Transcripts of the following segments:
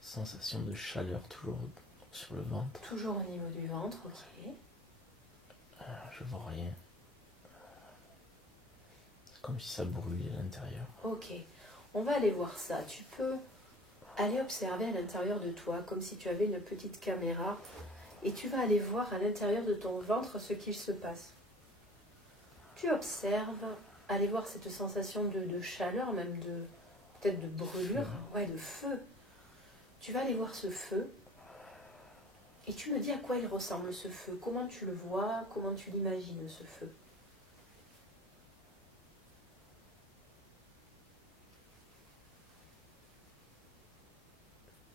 Sensation de chaleur toujours sur le ventre. Toujours au niveau du ventre, ok. Je vois rien. C'est comme si ça brûlait à l'intérieur. Ok, on va aller voir ça. Tu peux aller observer à l'intérieur de toi, comme si tu avais une petite caméra, et tu vas aller voir à l'intérieur de ton ventre ce qu'il se passe. Tu observes, aller voir cette sensation de chaleur, même peut-être de brûlure, ouais, de feu. Tu vas aller voir ce feu et tu me dis à quoi il ressemble ce feu. Comment tu le vois, comment tu l'imagines ce feu.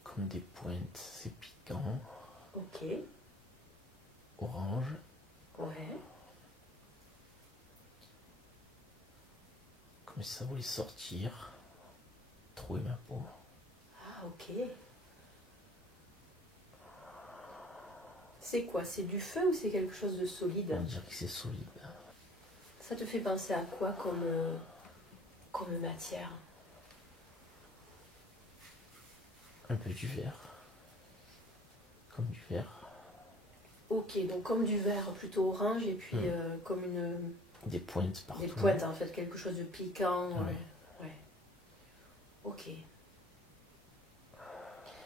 Comme des pointes, c'est piquant. Ok. Orange. Ouais. Comme si ça voulait sortir. Trouver ma peau. Ah, ok. C'est quoi? C'est du feu ou c'est quelque chose de solide? On dirait que c'est solide. Ça te fait penser à quoi comme matière? Un peu du verre. Comme du verre. Ok, donc comme du verre plutôt orange et puis comme des pointes partout. Des pointes en fait, quelque chose de piquant. Ouais. Ouais. Ok.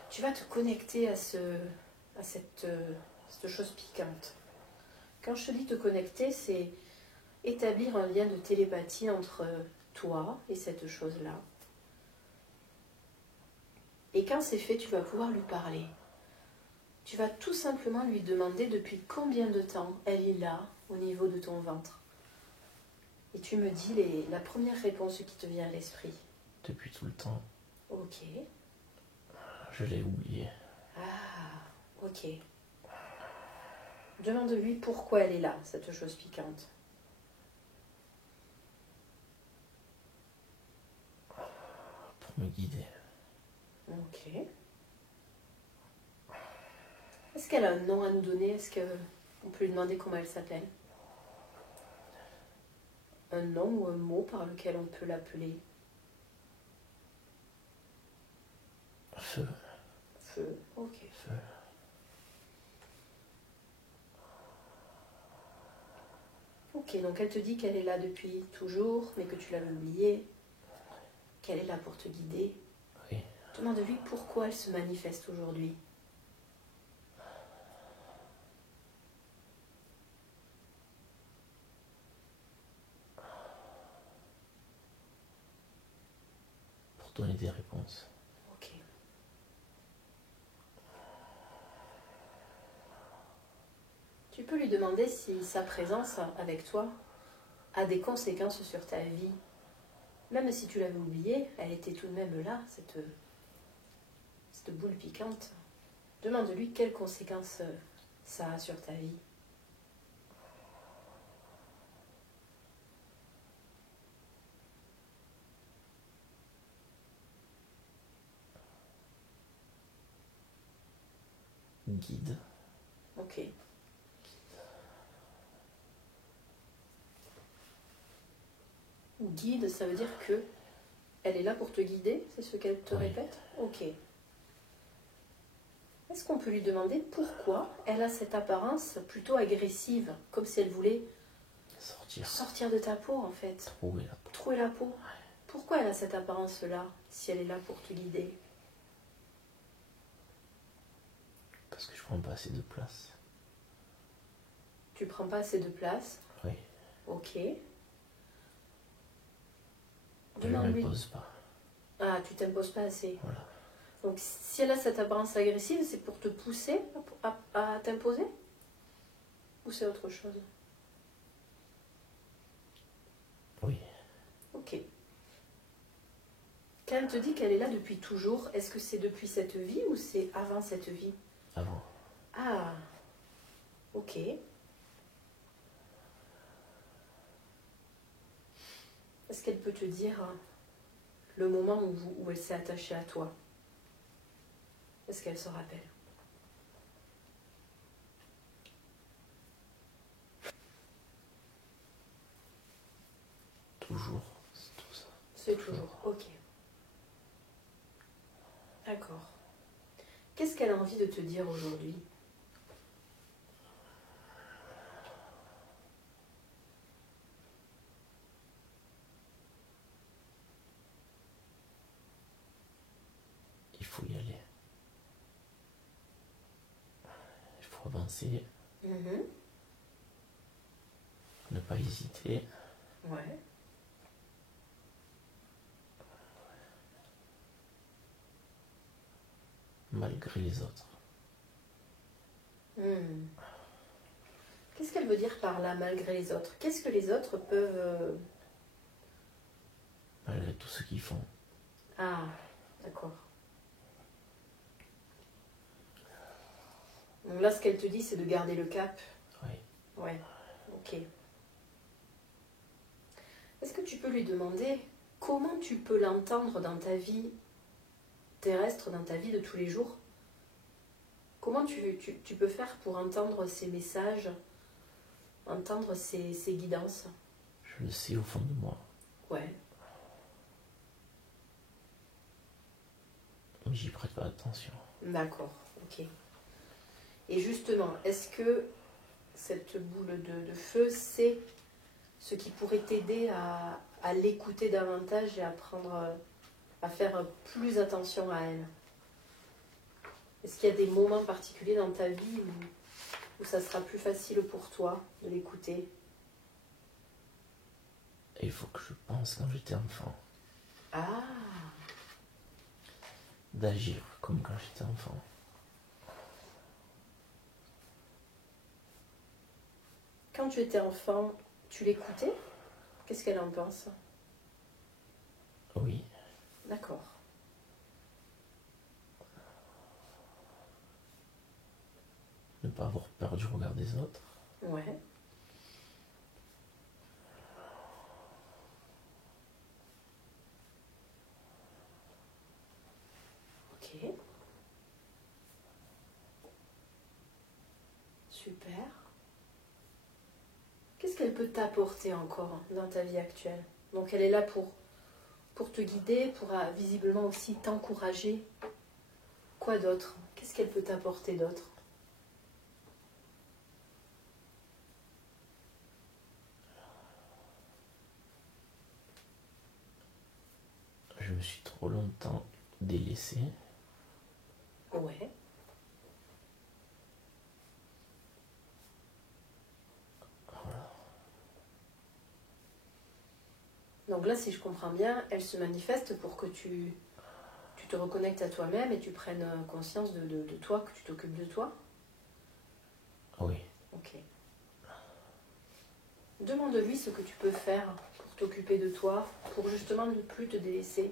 Tu vas te connecter à cette chose piquante. Quand je te dis te connecter, c'est établir un lien de télépathie entre toi et cette chose-là. Et quand c'est fait, tu vas pouvoir lui parler. Tu vas tout simplement lui demander depuis combien de temps elle est là, au niveau de ton ventre. Et tu me dis la première réponse qui te vient à l'esprit. Depuis tout le temps. Ok. Je l'ai oublié. Ah, ok. Demande-lui pourquoi elle est là, cette chose piquante. Pour me guider. Ok. Est-ce qu'elle a un nom à nous donner? Est-ce qu'on peut lui demander comment elle s'appelle? Un nom ou un mot par lequel on peut l'appeler? Feu. Feu, ok. Feu. Ok, donc elle te dit qu'elle est là depuis toujours, mais que tu l'avais oubliée, qu'elle est là pour te guider. Oui. Demande-lui pourquoi elle se manifeste aujourd'hui. Pour donner des réponses. Ok. Tu peux lui demander si sa présence avec toi a des conséquences sur ta vie. Même si tu l'avais oubliée, elle était tout de même là, cette boule piquante. Demande-lui quelles conséquences ça a sur ta vie. Guide. Ok. Guide, ça veut dire que elle est là pour te guider, c'est ce qu'elle te répète? Ok. Est-ce qu'on peut lui demander pourquoi elle a cette apparence plutôt agressive, comme si elle voulait sortir de ta peau en fait? Trouver la peau. Trouver la peau. Pourquoi elle a cette apparence-là, si elle est là pour te guider? Parce que je prends pas assez de place. Tu prends pas assez de place? Oui. Ok. Je ne m'impose pas. Ah, tu t'imposes pas assez. Voilà. Donc si elle a cette apparence agressive, c'est pour te pousser à t'imposer? Ou c'est autre chose? Oui. Ok. Quand elle te dit qu'elle est là depuis toujours, est-ce que c'est depuis cette vie ou c'est avant cette vie? Avant. Ah, ok. Est-ce qu'elle peut te dire le moment où elle s'est attachée à toi? Est-ce qu'elle se rappelle? Toujours, c'est tout ça. C'est toujours. Ok. D'accord. Qu'est-ce qu'elle a envie de te dire aujourd'hui? Il faut y aller. Il faut avancer, Mhm. ne pas hésiter. Ouais. Malgré les autres. Hmm. Qu'est-ce qu'elle veut dire par là, malgré les autres? Qu'est-ce que les autres peuvent... Malgré tout ce qu'ils font. Ah, d'accord. Donc là, ce qu'elle te dit, c'est de garder le cap. Oui. Ouais, ok. Est-ce que tu peux lui demander comment tu peux l'entendre dans ta vie terrestre, dans ta vie de tous les jours? Comment tu peux faire pour entendre ces messages, entendre ces guidances? Je le sais au fond de moi. Ouais. Mais j'y prête pas attention. D'accord, ok. Et justement, est-ce que cette boule de feu, c'est ce qui pourrait t'aider à l'écouter davantage et à faire plus attention à elle? Est-ce qu'il y a des moments particuliers dans ta vie où ça sera plus facile pour toi de l'écouter? Et il faut que je pense quand j'étais enfant. Ah, D'agir comme quand j'étais enfant. quand tu étais enfant, tu l'écoutais? Qu'est-ce qu'elle en pense? Oui. D'accord. Ne pas avoir peur du regard des autres. Ouais. Ok. Super. Qu'est-ce qu'elle peut t'apporter encore dans ta vie actuelle? Donc elle est là pour te guider, pour visiblement aussi t'encourager. Quoi d'autre? Qu'est-ce qu'elle peut t'apporter d'autre? Je me suis trop longtemps délaissé. Ouais. Donc là, si je comprends bien, elle se manifeste pour que tu te reconnectes à toi-même et tu prennes conscience de toi, que tu t'occupes de toi. Oui. Ok. Demande-lui ce que tu peux faire pour t'occuper de toi, pour justement ne plus te délaisser.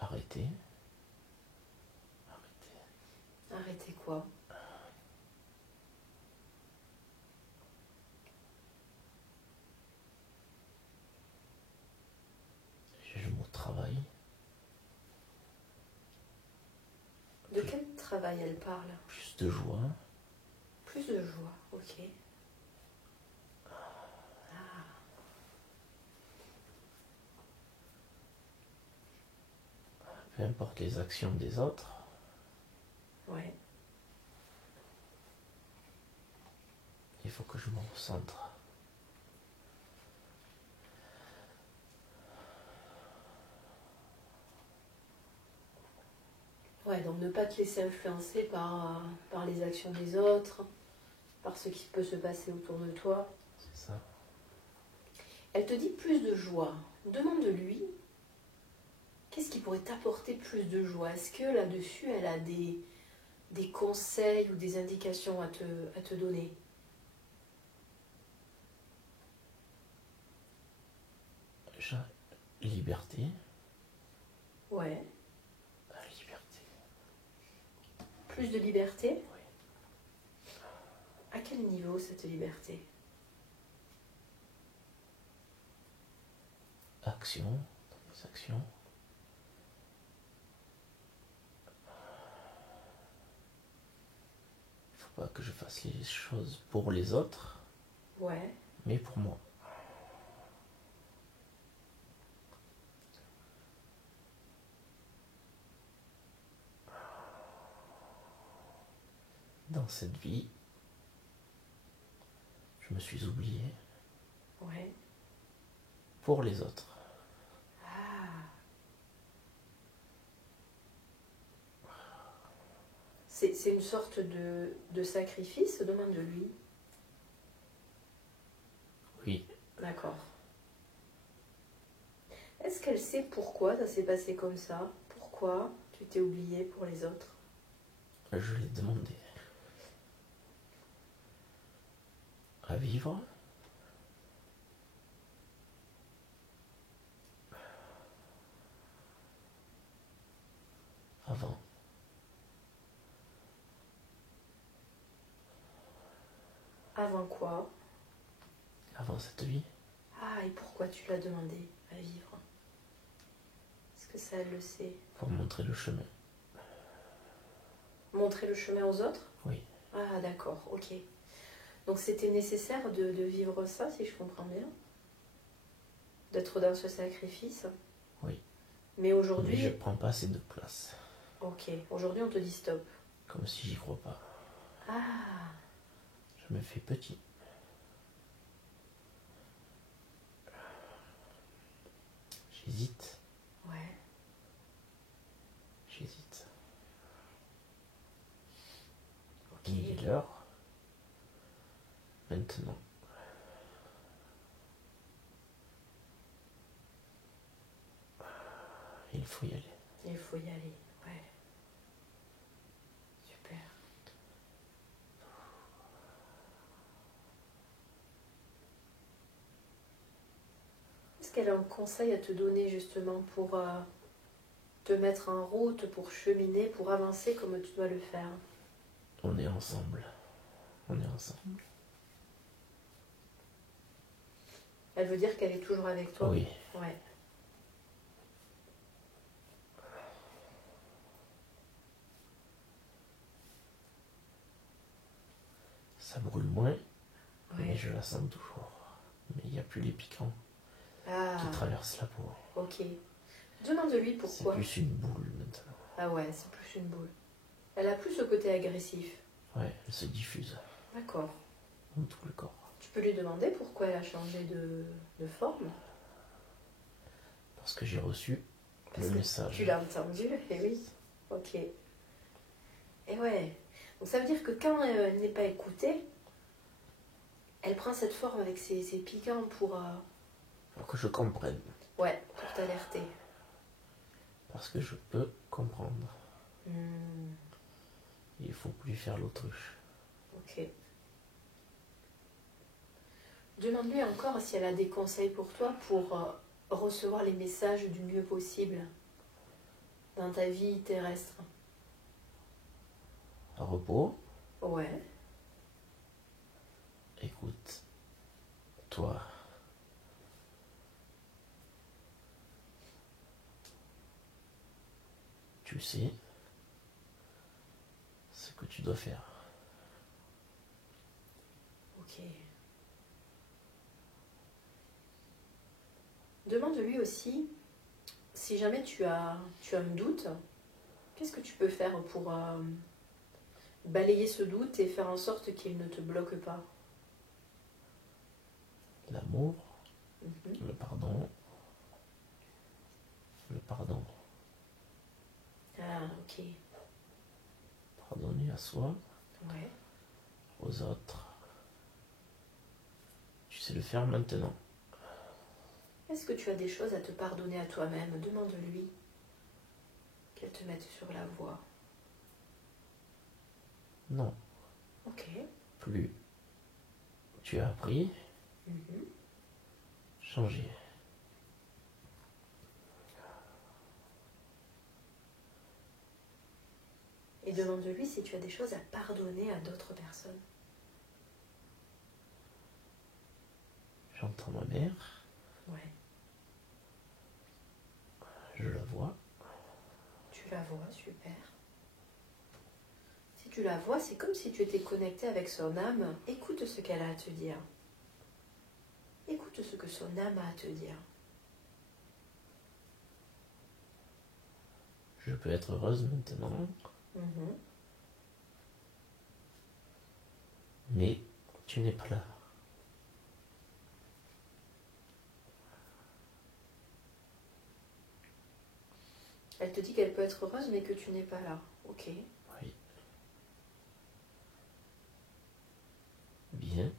Arrêtez. Arrêtez quoi? J'ai le mot travail. De quel travail elle parle? Plus de joie. Plus de joie, ok. Peu importe les actions des autres. Ouais. Il faut que je me recentre. Ouais, donc ne pas te laisser influencer par les actions des autres, par ce qui peut se passer autour de toi. C'est ça. Elle te dit plus de joie. Demande-lui, qu'est-ce qui pourrait t'apporter plus de joie? Est-ce que là-dessus, elle a des conseils ou des indications à te donner? Déjà, liberté. Ouais. La liberté. Plus de liberté? Oui. À quel niveau cette liberté? Action. actions. Il faut pas que je fasse les choses pour les autres, Ouais. mais pour moi. Dans cette vie, je me suis oublié Ouais. pour les autres. Ah. C'est une sorte de sacrifice, demande-lui. Oui, D'accord. Est-ce qu'elle sait pourquoi ça s'est passé comme ça? Pourquoi tu t'es oublié pour les autres? je l'ai demandé. À vivre. Avant. Avant quoi? Avant cette vie. Ah, et pourquoi tu l'as demandé à vivre? Est-ce que ça, elle le sait? Pour montrer le chemin. Montrer le chemin aux autres? Oui. Ah, d'accord, ok. Donc c'était nécessaire de vivre ça, si je comprends bien? D'être dans ce sacrifice? Oui. Mais aujourd'hui... Mais je prends pas assez de place. Ok, aujourd'hui on te dit stop. Comme si j'y crois pas. Ah, Je me fais petit. J'hésite. ouais. J'hésite. Ok. Il est l'heure. Maintenant. Il faut y aller. Il faut y aller, ouais. Super. Est-ce qu'elle a un conseil à te donner justement pour te mettre en route, pour cheminer, pour avancer comme tu dois le faire? On est ensemble. On est ensemble. Elle veut dire qu'elle est toujours avec toi? Oui. Ouais. Ça brûle moins, mais Ouais. je la sens toujours. Mais il n'y a plus les piquants Ah, qui traversent la peau. ok. Demande-lui C'est pourquoi. plus une boule maintenant. Ah ouais, c'est plus une boule. Elle a plus ce côté agressif. Ouais, elle se diffuse D'accord. dans tout le corps. Tu peux lui demander pourquoi elle a changé de forme? Parce que j'ai reçu Parce le que message. tu l'as entendu, et oui. Ok. Et ouais. Donc ça veut dire que quand elle n'est pas écoutée, elle prend cette forme avec ses piquants pour... Pour que je comprenne. ouais, pour t'alerter. Parce que je peux comprendre. Hmm, Il faut plus faire l'autruche. ok. Demande-lui encore si elle a des conseils pour toi pour recevoir les messages du mieux possible dans ta vie terrestre. Repos, Ouais. écoute, toi, tu sais ce que tu dois faire. Ok. Demande-lui aussi si jamais tu as un doute, qu'est-ce que tu peux faire pour balayer ce doute et faire en sorte qu'il ne te bloque pas? L'amour, Mhm. le pardon, le pardon. Ah, ok. Pardonner à soi, Ouais. aux autres. Tu sais le faire maintenant. Est-ce que tu as des choses à te pardonner à toi-même? Demande-lui qu'elle te mette sur la voie. Non, Ok. plus. Tu as appris, Mhm. changer. Et demande-lui si tu as des choses à pardonner à d'autres personnes. J'entends ma mère, Ouais. vois, super. Si tu la vois, c'est comme si tu étais connecté avec son âme. Écoute ce qu'elle a à te dire. Écoute ce que son âme a à te dire. Je peux être heureuse maintenant, Mhm. mais tu n'es pas là. Elle te dit qu'elle peut être heureuse, mais que tu n'es pas là. Ok. Oui. Bien.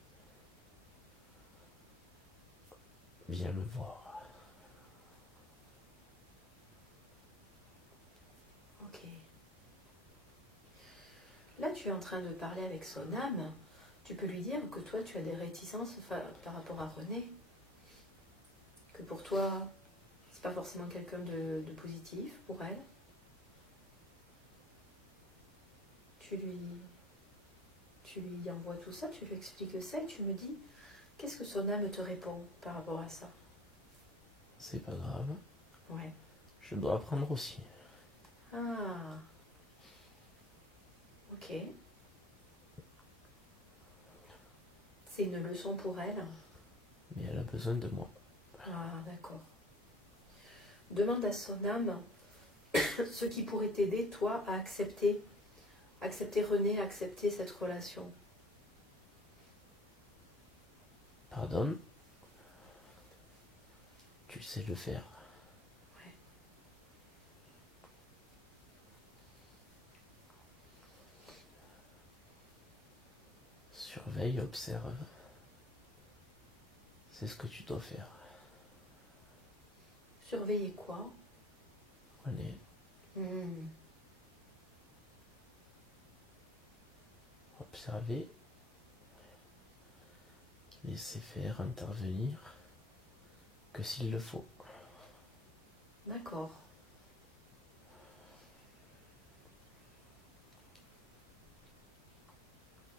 Viens me voir. Ok. Là, tu es en train de parler avec son âme. Tu peux lui dire que toi, tu as des réticences par rapport à René. Que pour toi, c'est pas forcément quelqu'un de positif pour elle. Tu lui envoies tout ça, tu lui expliques ça et tu me dis qu'est-ce que son âme te répond par rapport à ça. C'est pas grave. Ouais. Je dois apprendre aussi. Ah. Ok. C'est une leçon pour elle. Mais elle a besoin de moi. Ah, d'accord. Demande à son âme ce qui pourrait t'aider, toi, à accepter René, accepter cette relation. Pardonne. Tu sais le faire. Ouais. Surveille, observe. C'est ce que tu dois faire. Surveiller quoi? René, observer. Laisser faire, intervenir. Que s'il le faut. D'accord.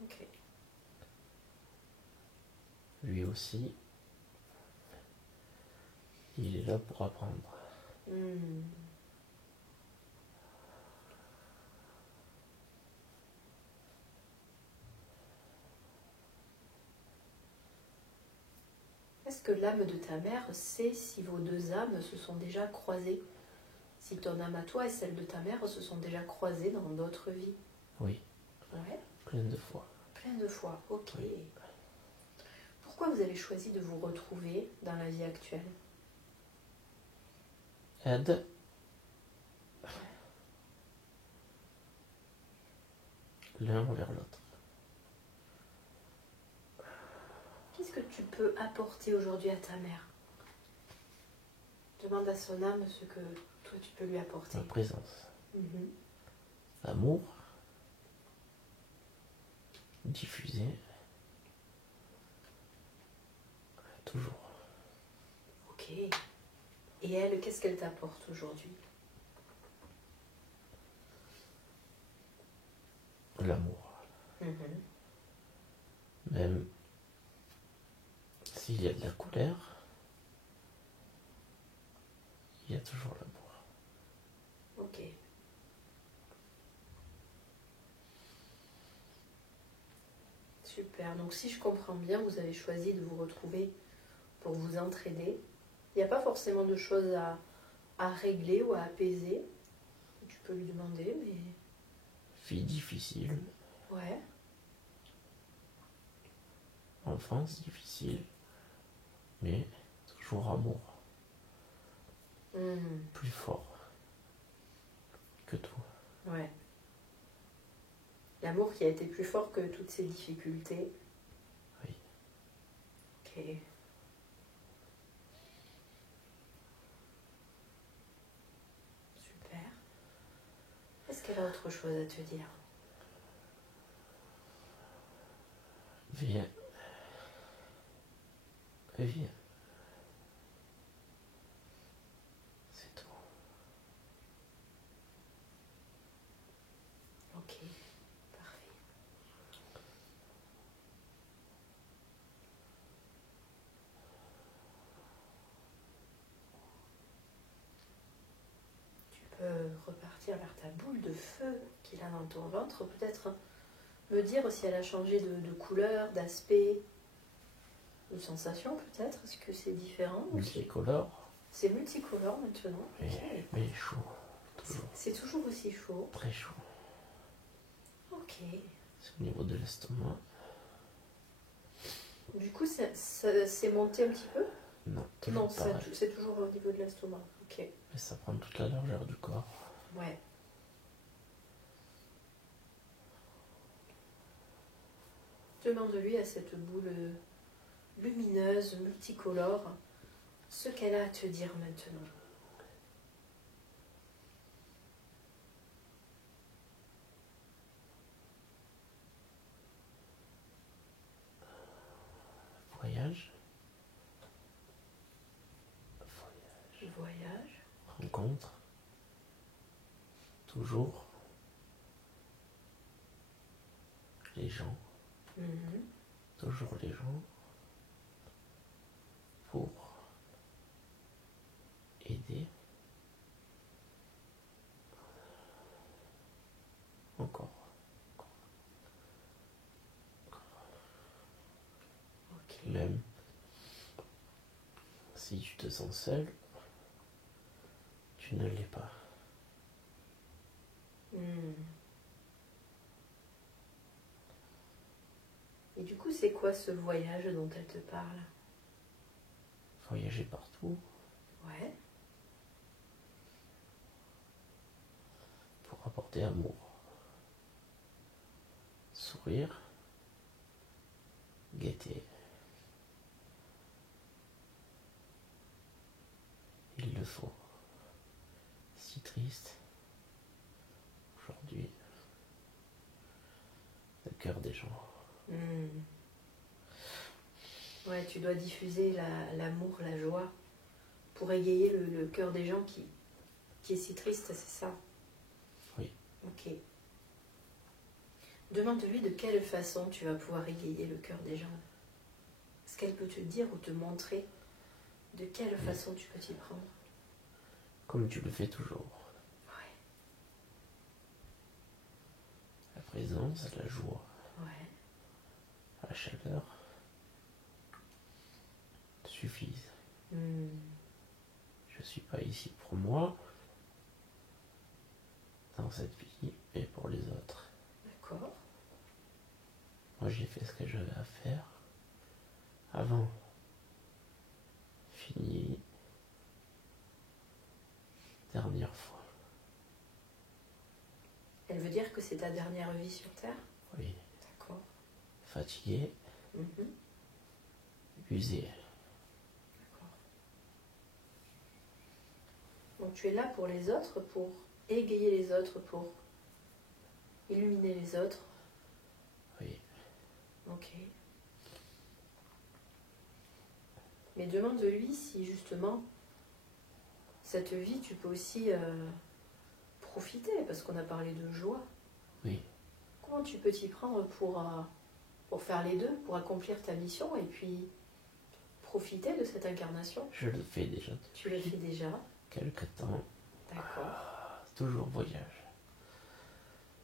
Ok. Lui aussi, il est là pour apprendre. Est-ce que l'âme de ta mère sait si vos deux âmes se sont déjà croisées? Si ton âme à toi et celle de ta mère se sont déjà croisées dans d'autres vies? Oui, Ouais, plein de fois. plein de fois. Ok. Oui. Pourquoi vous avez choisi de vous retrouver dans la vie actuelle? Aide. L'un envers l'autre. Qu'est-ce que tu peux apporter aujourd'hui à ta mère? Demande à son âme ce que toi tu peux lui apporter. Ma présence. Mhm. L'amour. Diffusé. Toujours. Ok. Et elle, qu'est-ce qu'elle t'apporte aujourd'hui? L'amour. Mhm. Même s'il y a de la colère, il y a toujours l'amour. Ok. Super. Donc si je comprends bien, vous avez choisi de vous retrouver pour vous entraider. Il n'y a pas forcément de choses à régler ou à apaiser. Tu peux lui demander, mais... Vie difficile. Ouais. Enfance difficile. Mais toujours amour. Plus fort que tout. Ouais. L'amour qui a été plus fort que toutes ces difficultés. Oui. Ok. Super. Est-ce qu'elle a autre chose à te dire? Viens. Viens. C'est tout. Ok. Parfait. Tu peux repartir vers ta boule de feu qu'il a dans ton ventre, peut-être me dire si elle a changé de couleur, d'aspect, de sensation peut-être. Est-ce que c'est différent aussi? Multicolore. C'est multicolore maintenant. Mais chaud. Toujours. C'est toujours aussi chaud. Très chaud. Ok. C'est au niveau de l'estomac. Du coup, ça s'est monté un petit peu? Non, toujours Non, pareil. c'est toujours au niveau de l'estomac. Ok. Mais ça prend toute la largeur du corps. Ouais. Demande-lui à cette boule lumineuse, multicolore, ce qu'elle a à te dire maintenant. Voyage. Voyage. Rencontre. Toujours. Les gens. Toujours les gens. Pour aider. Encore. Ok. Même si tu te sens seul, tu ne l'es pas. Et du coup, c'est quoi ce voyage dont elle te parle? Voyager partout Ouais. pour apporter amour. Sourire. Gaieté. Il le faut. Si triste. Aujourd'hui. Le cœur des gens. Ouais, tu dois diffuser l'amour, la joie pour égayer le cœur des gens qui est si triste, c'est ça? Oui. Ok. Demande-lui de quelle façon tu vas pouvoir égayer le cœur des gens. Est-ce qu'elle peut te dire ou te montrer de quelle façon tu peux t'y prendre? Comme tu le fais toujours. Ouais. La présence, la joie, Ouais. la chaleur suffisent. Je suis pas ici pour moi, dans cette vie, mais pour les autres. D'accord. Moi j'ai fait ce que j'avais à faire. Avant. Fini. Dernière fois. Elle veut dire que c'est ta dernière vie sur Terre? Oui. D'accord. Fatigué, D'accord. usé. Donc tu es là pour les autres, pour égayer les autres, pour illuminer les autres. Oui. Ok. Mais demande-lui si justement cette vie tu peux aussi profiter, parce qu'on a parlé de joie. Oui. Comment tu peux t'y prendre pour faire les deux, pour accomplir ta mission et puis profiter de cette incarnation? Je le fais déjà. Tu le fais déjà. Quelque temps. D'accord. Toujours voyage.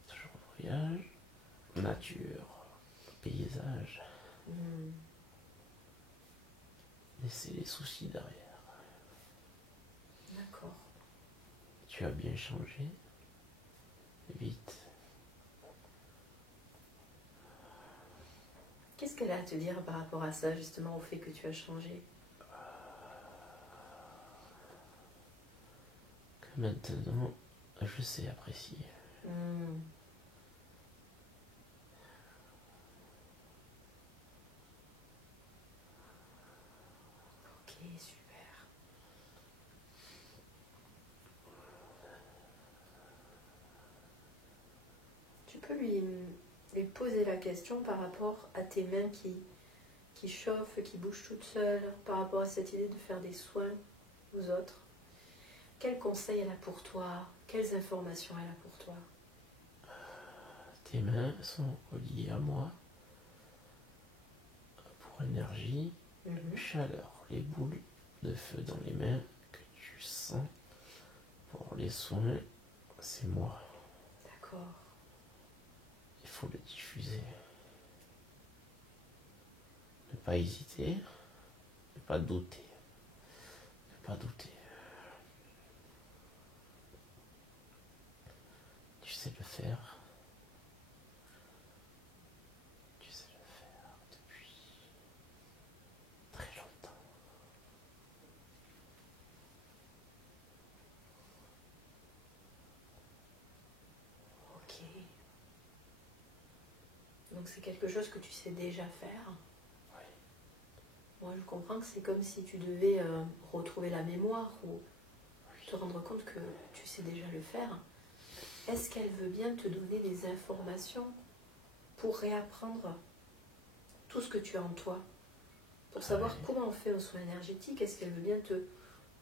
Toujours voyage. Nature. Paysage. Laisser les soucis derrière. D'accord. Tu as bien changé. Vite. Qu'est-ce qu'elle a à te dire par rapport à ça, justement, au fait que tu as changé? Que maintenant, je sais apprécier. Ok, super. Tu peux lui poser la question par rapport à tes mains qui chauffent, qui bougent toutes seules, par rapport à cette idée de faire des soins aux autres. Quels conseils elle a pour toi? Quelles informations elle a pour toi? Tes mains sont reliées à moi pour énergie, chaleur, les boules de feu dans les mains que tu sens pour les soins, c'est moi. D'accord. Il faut le diffuser. Ne pas hésiter, ne pas douter. Ne pas douter. Tu sais le faire. Tu sais le faire depuis très longtemps. Ok. Donc c'est quelque chose que tu sais déjà faire. Oui. Moi je comprends que c'est comme si tu devais retrouver la mémoire ou te rendre compte que tu sais déjà le faire. Est-ce qu'elle veut bien te donner des informations pour réapprendre tout ce que tu as en toi? Pour savoir Oui. comment on fait un soin énergétique, est-ce qu'elle veut bien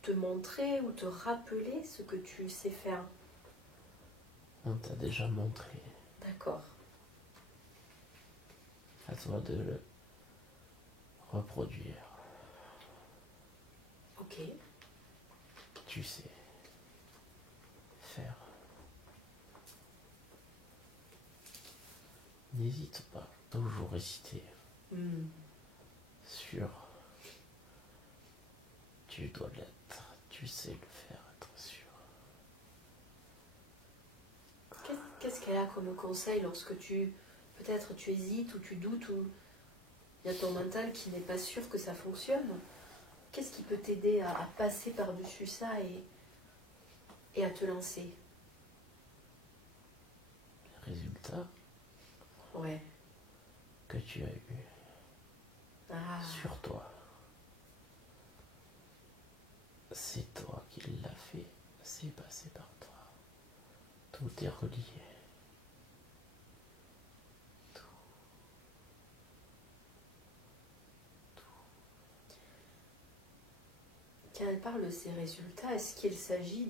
te montrer ou te rappeler ce que tu sais faire? On t'a déjà montré. D'accord. À toi de le reproduire. Ok. Tu sais faire. N'hésite pas, toujours hésiter Hmm. sur tu dois l'être, tu sais le faire, être sûr. Qu'est-ce qu'elle a comme conseil lorsque peut-être tu hésites ou tu doutes ou il y a ton mental qui n'est pas sûr que ça fonctionne? Qu'est-ce qui peut t'aider à passer par-dessus ça et à te lancer? Les résultats Ouais. que tu as eus Ah. sur toi, c'est toi qui l'as fait, c'est passé par toi. Tout est relié. Quand elle parle de ces résultats, est-ce qu'il s'agit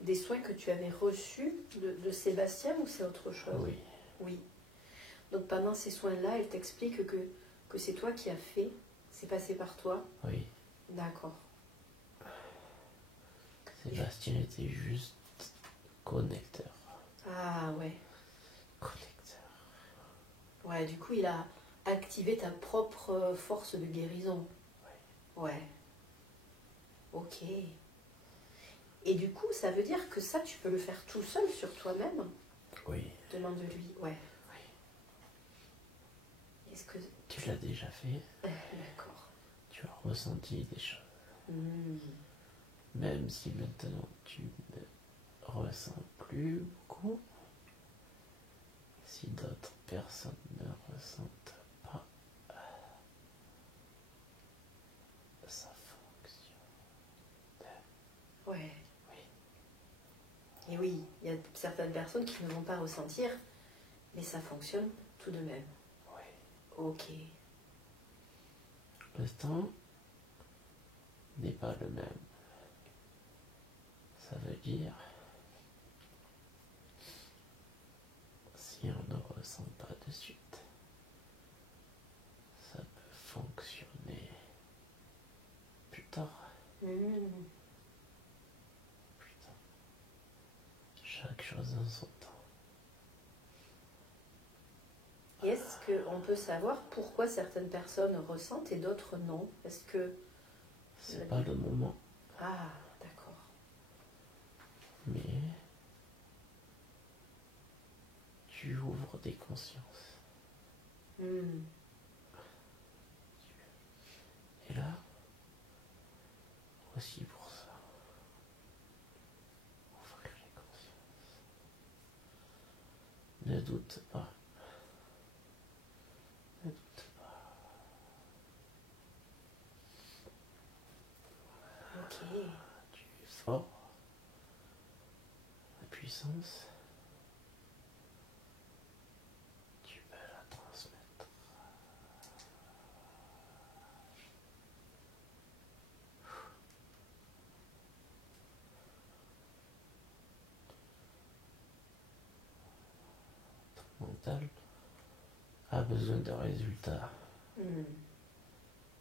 des soins que tu avais reçus de Sébastien ou c'est autre chose? Oui, Oui. Donc pendant ces soins-là, elle t'explique que c'est toi qui as fait, c'est passé par toi. oui. D'accord. Sébastien était juste connecteur. Ah ouais. Connecteur. Ouais, du coup, il a activé ta propre force de guérison. Ouais. Ok. Et du coup, ça veut dire que ça, tu peux le faire tout seul sur toi-même? Oui, Demande-lui. Ouais. oui. Est-ce que... Tu l'as déjà fait, D'accord. tu as ressenti des choses. Hmm. Même si maintenant tu ne ressens plus beaucoup, si d'autres personnes ne ressentent pas, ça fonctionne. Ouais. Oui. Et oui, il y a certaines personnes qui ne vont pas ressentir, mais ça fonctionne tout de même. Oui. Ok. Le temps n'est pas le même. Ça veut dire, si on ne ressent pas de suite, ça peut fonctionner plus tard. Hmm. Plus tard. Chaque chose en son temps. Et est-ce qu'on peut savoir pourquoi certaines personnes ressentent et d'autres non? Est-ce que... C'est pas le moment, Ah, d'accord. mais tu ouvres des consciences. Hmm. Et là, aussi pour ça, ouvrir les consciences. Ne doute pas. Ne doute pas. Ok. Tu es fort. La puissance, tu peux la transmettre. Ton mental a besoin de résultats, Hmm.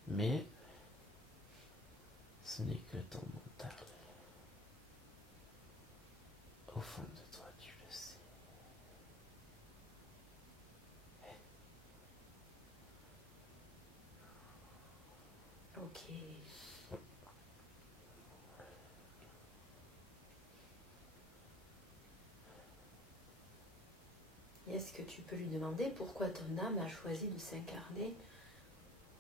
mais ce n'est que ton mental. Au fond de toi, tu le sais. Ok. Et est-ce que tu peux lui demander pourquoi ton âme a choisi de s'incarner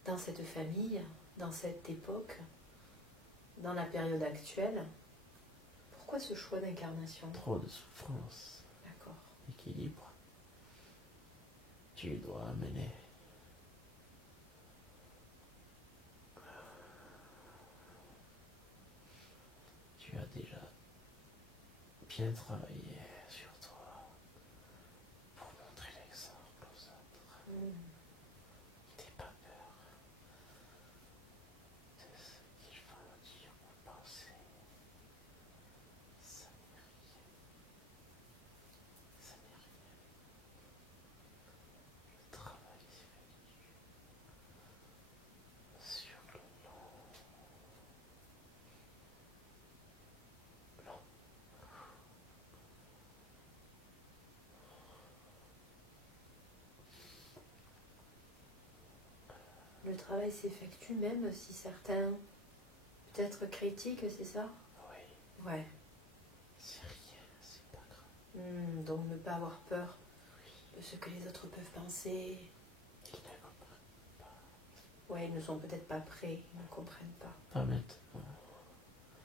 dans cette famille, dans cette époque, dans la période actuelle? Pourquoi ce choix d'incarnation? Trop de souffrance. D'accord. Équilibre. Tu dois amener. Tu as déjà bien travaillé sur toi pour montrer l'exemple aux autres. N'aie pas peur de ce qu'ils vont dire ou penser. Ça n'est rien. Ça n'est rien. Le travail s'effectue sur le long. Le travail s'effectue même si certains peut-être critiquent, c'est ça? Oui, Ouais. c'est rien, c'est pas grave. Donc ne pas avoir peur de ce que les autres peuvent penser. Ils ne comprennent pas. Ouais, ils ne sont peut-être pas prêts, ils ne comprennent pas. Pas maintenant.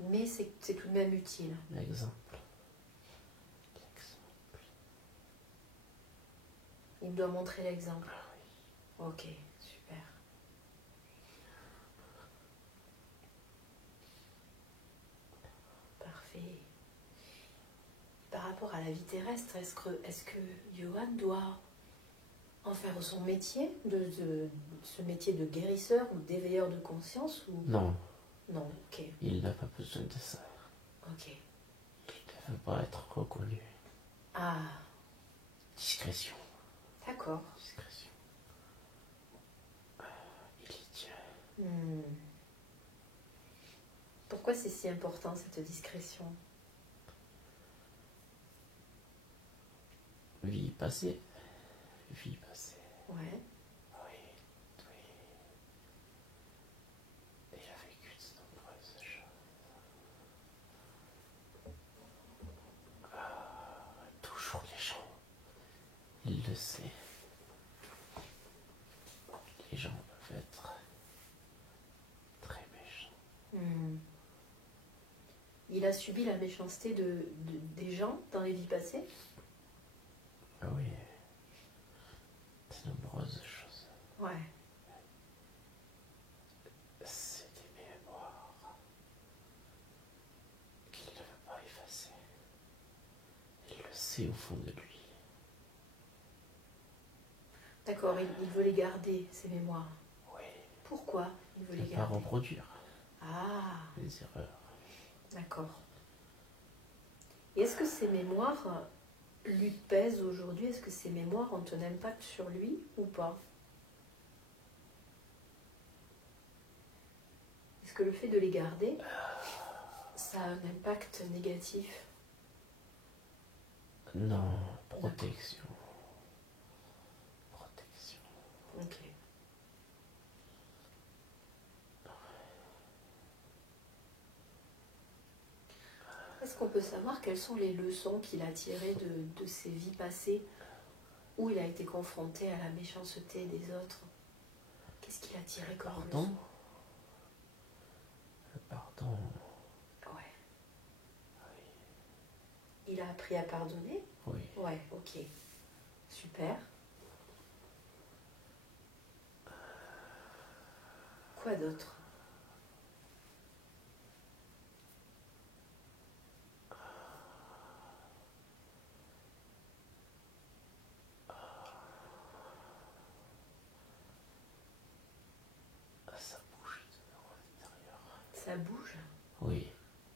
Mais c'est tout de même utile. L'exemple. Il doit montrer l'exemple. Ah oui. Ok, super. Parfait. Par rapport à la vie terrestre, est-ce que Johan doit en faire son métier, ce métier de guérisseur ou d'éveilleur de conscience ou... Non. Non, ok. Il n'a pas besoin de ça. Ok. Il ne veut pas être reconnu. Ah, Discrétion. d'accord. Discrétion. Il y tient. Pourquoi c'est si important cette discrétion? Vie passée. Vie passée. Ouais. Oui, oui. Il a vécu de nombreuses choses. Toujours les gens. Il le sait. Les gens peuvent être très méchants. Il a subi la méchanceté des gens dans les vies passées? Ah oui. De nombreuses choses. Ouais. C'est des mémoires qu'il ne veut pas effacer. Il le sait au fond de lui. D'accord, il veut les garder, ces mémoires. Oui. Pourquoi il veut Ne les pas garder? reproduire Ah, les erreurs. d'accord. Et est-ce que ces mémoires lui pèsent aujourd'hui? Est-ce que ces mémoires ont un impact sur lui ou pas? Est-ce que le fait de les garder, ça a un impact négatif? Non, protection. Protection. Ok. Est-ce qu'on peut savoir quelles sont les leçons qu'il a tirées de ses vies passées où il a été confronté à la méchanceté des autres? Qu'est-ce qu'il a tiré comme Pardon? leçon? Le pardon. Ouais. Il a appris à pardonner? Oui. Ouais, ok. Super. Quoi d'autre? Ça bouge de l'intérieur. Ça bouge? Oui.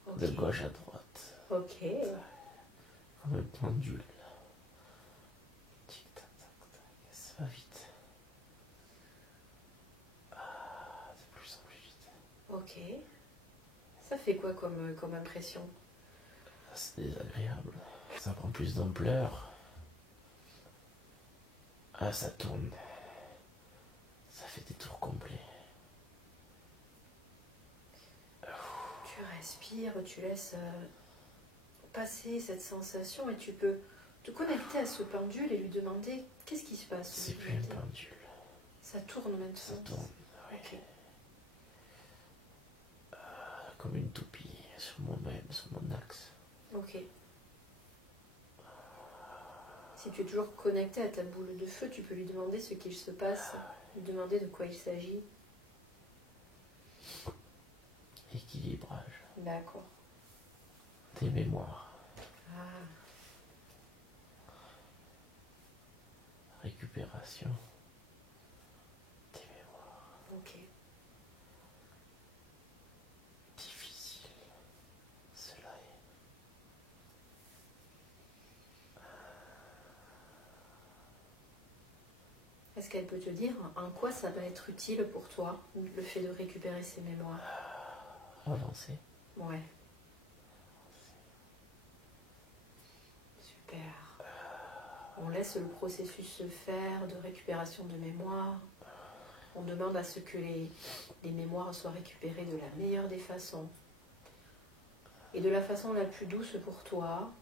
Ok. De gauche à droite. Ok. Comme un pendule. Tic tac tac tac. Ça va vite. De plus en plus vite. Ok. Ça fait quoi comme impression? C'est désagréable. Ça prend plus d'ampleur. Ça tourne. Ça fait des tours complets. Tu respires, tu laisses passer cette sensation et tu peux te connecter à ce pendule et lui demander qu'est-ce qui se passe. C'est plus un pendule. Ça tourne maintenant. Ça tourne, oui. Ok. Comme une toupie sur mon axe. Ok. Si tu es toujours connecté à ta boule de feu, tu peux lui demander ce qu'il se passe, lui demander de quoi il s'agit. Équilibrage. D'accord. Des mémoires. Ah, Récupération. Des mémoires. ok. Difficile. Cela est. Est-ce qu'elle peut te dire en quoi ça va être utile pour toi, le fait de récupérer ces mémoires? Avancer. Ouais. Super. On laisse le processus se faire de récupération de mémoire. On demande à ce que les mémoires soient récupérées de la meilleure des façons. Et de la façon la plus douce pour toi,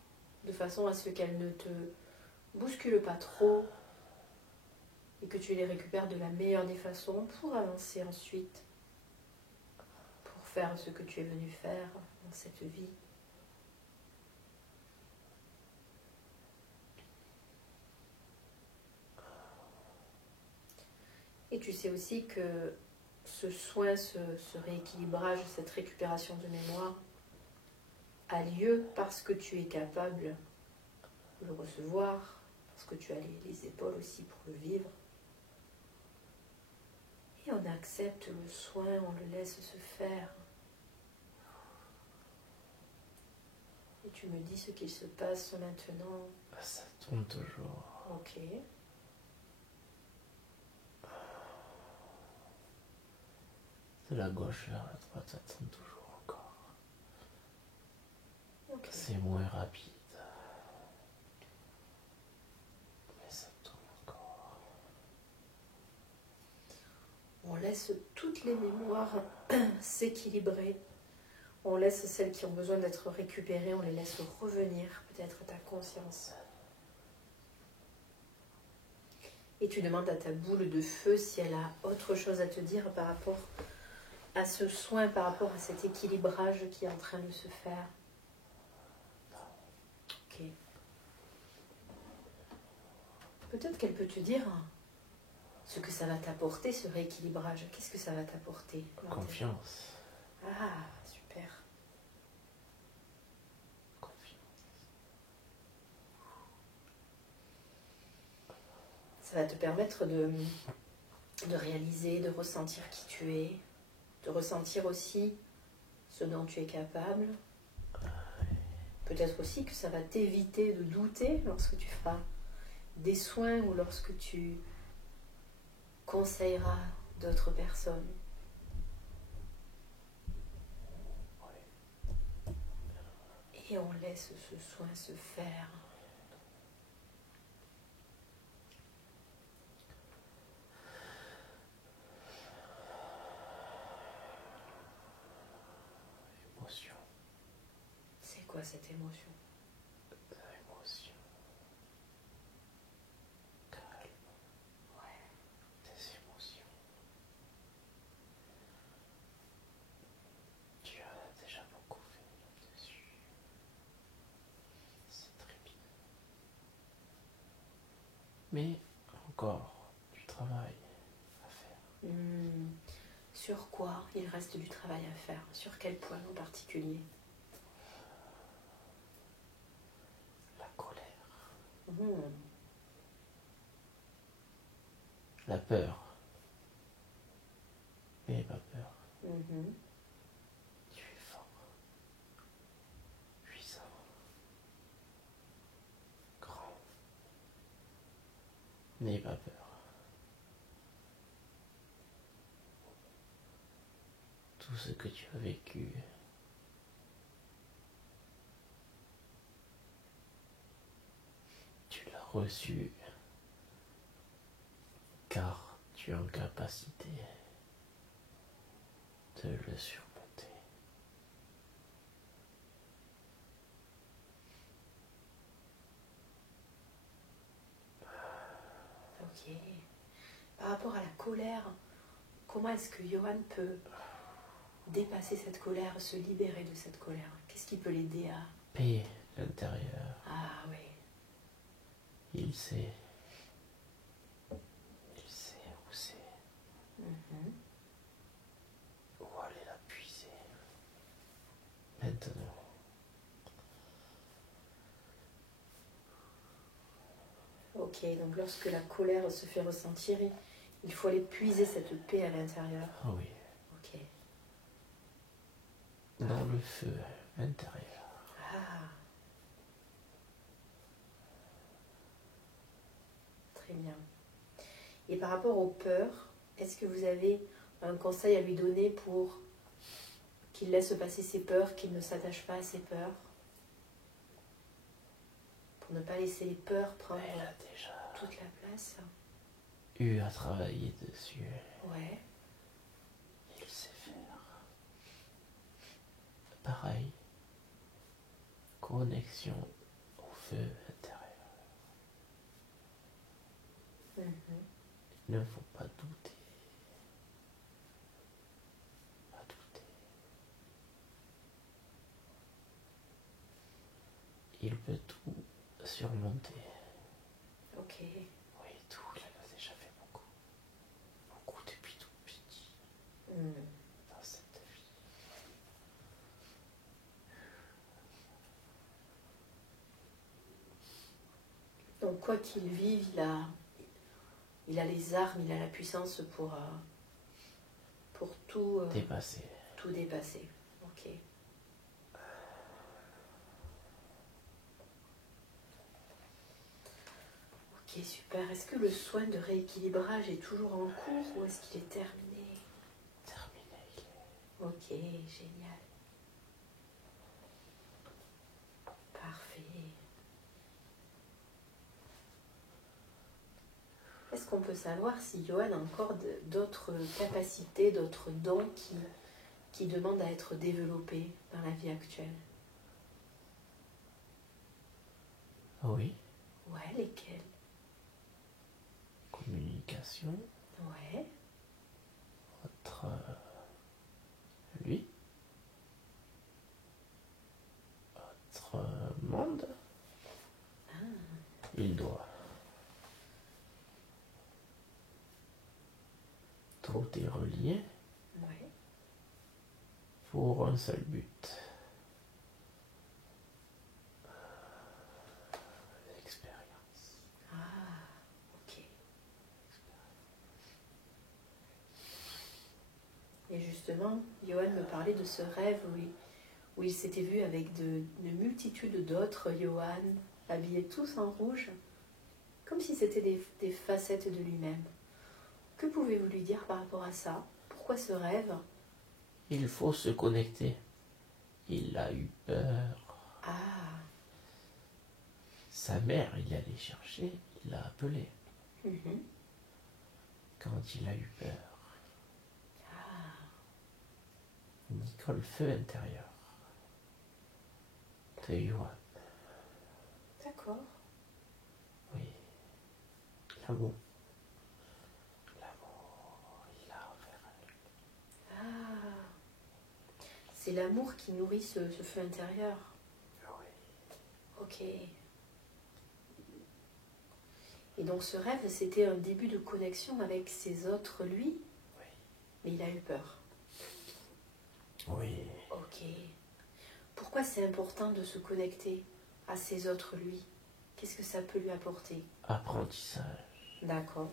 de façon à ce qu'elles ne te bousculent pas trop et que tu les récupères de la meilleure des façons pour avancer ensuite, pour faire ce que tu es venu faire dans cette vie. Et tu sais aussi que ce soin, ce rééquilibrage, cette récupération de mémoire a lieu parce que tu es capable de le recevoir, parce que tu as les épaules aussi pour le vivre. Et on accepte le soin, on le laisse se faire. Et tu me dis ce qu'il se passe maintenant. Ça tourne toujours. Ok. De la gauche vers la droite, ça tourne toujours encore. Ok. C'est moins rapide. Mais ça tourne encore. On laisse toutes les mémoires s'équilibrer. On laisse celles qui ont besoin d'être récupérées, on les laisse revenir peut-être à ta conscience. Et tu demandes à ta boule de feu si elle a autre chose à te dire par rapport à ce soin, par rapport à cet équilibrage qui est en train de se faire. Ok. Peut-être qu'elle peut te dire ce que ça va t'apporter, ce rééquilibrage. Qu'est-ce que ça va t'apporter? Confiance. Ah, super. Confiance. Ça va te permettre de réaliser, de ressentir qui tu es, de ressentir aussi ce dont tu es capable. Peut-être aussi que ça va t'éviter de douter lorsque tu feras des soins ou lorsque tu conseilleras d'autres personnes. Et on laisse ce soin se faire. Émotion. C'est quoi cette émotion? Émotion. Calme. Ouais. Des émotions. Tu as déjà beaucoup fait là-dessus. C'est très bien. Mais encore du travail à faire. Sur quoi il reste du travail à faire? Sur quel point en particulier? La colère. Mmh. La peur. Mais pas peur. Mhm. Tu es fort. Puissant. Grand. N'aie pas peur. Tout ce que tu as vécu, tu l'as reçu car tu es en capacité de le surmonter. colère, comment est-ce que Johan peut dépasser cette colère, se libérer de cette colère? Qu'est-ce qui peut l'aider à... Paix l'intérieur. Ah oui. Il sait. Il sait où c'est. Mhm. Où aller la puiser. Maintenant. Ok, donc lorsque la colère se fait ressentir, il faut aller puiser cette paix à l'intérieur. Ah oui. Ok. Dans le feu intérieur. Ah. Très bien. Et par rapport aux peurs, est-ce que vous avez un conseil à lui donner pour qu'il laisse passer ses peurs, qu'il ne s'attache pas à ses peurs? Pour ne pas laisser les peurs prendre Elle a déjà toute la place. eu à travailler dessus. Ouais. Il sait faire. Pareil. Connexion au feu intérieur. Mhm. Il ne faut pas douter. Pas douter. Il peut tout surmonter. Ok. Oui, tout, il en a déjà fait beaucoup. Beaucoup depuis tout petit Hmm. dans cette vie. Donc quoi qu'il vive, il a les armes, il a la puissance pour tout, Dépassé. tout dépasser. Ok. Ok, super. Est-ce que le soin de rééquilibrage est toujours en cours ou est-ce qu'il est terminé? Terminé. Ok, génial. Parfait. Est-ce qu'on peut savoir si Johan a encore d'autres capacités, d'autres dons qui demandent à être développés dans la vie actuelle? Oui. Ouais, lesquels? Communication Ouais. entre lui, entre monde. Ah, Il doit. Tout est relié ouais. pour un seul but. L'expérience. Ah, ok. Et justement, Johan me parlait de ce rêve où il s'était vu avec une multitude d'autres Johan, habillés tous en rouge, comme si c'était des facettes de lui-même. Que pouvez-vous lui dire par rapport à ça? Pourquoi ce rêve? Il faut se connecter. Il a eu peur. Ah, Sa mère, il allait chercher, il l'a appelé mhm. quand il a eu peur. Ah, Nicole, feu intérieur de Johan. d'accord. Oui. L'amour. L'amour, il a envers elle. Ah, c'est l'amour qui nourrit ce feu intérieur. Oui. Ok. Et donc ce rêve, c'était un début de connexion avec ces autres lui, Oui. mais il a eu peur. Oui. Ok. Pourquoi c'est important de se connecter à ces autres lui? Qu'est-ce que ça peut lui apporter? Apprentissage D'accord.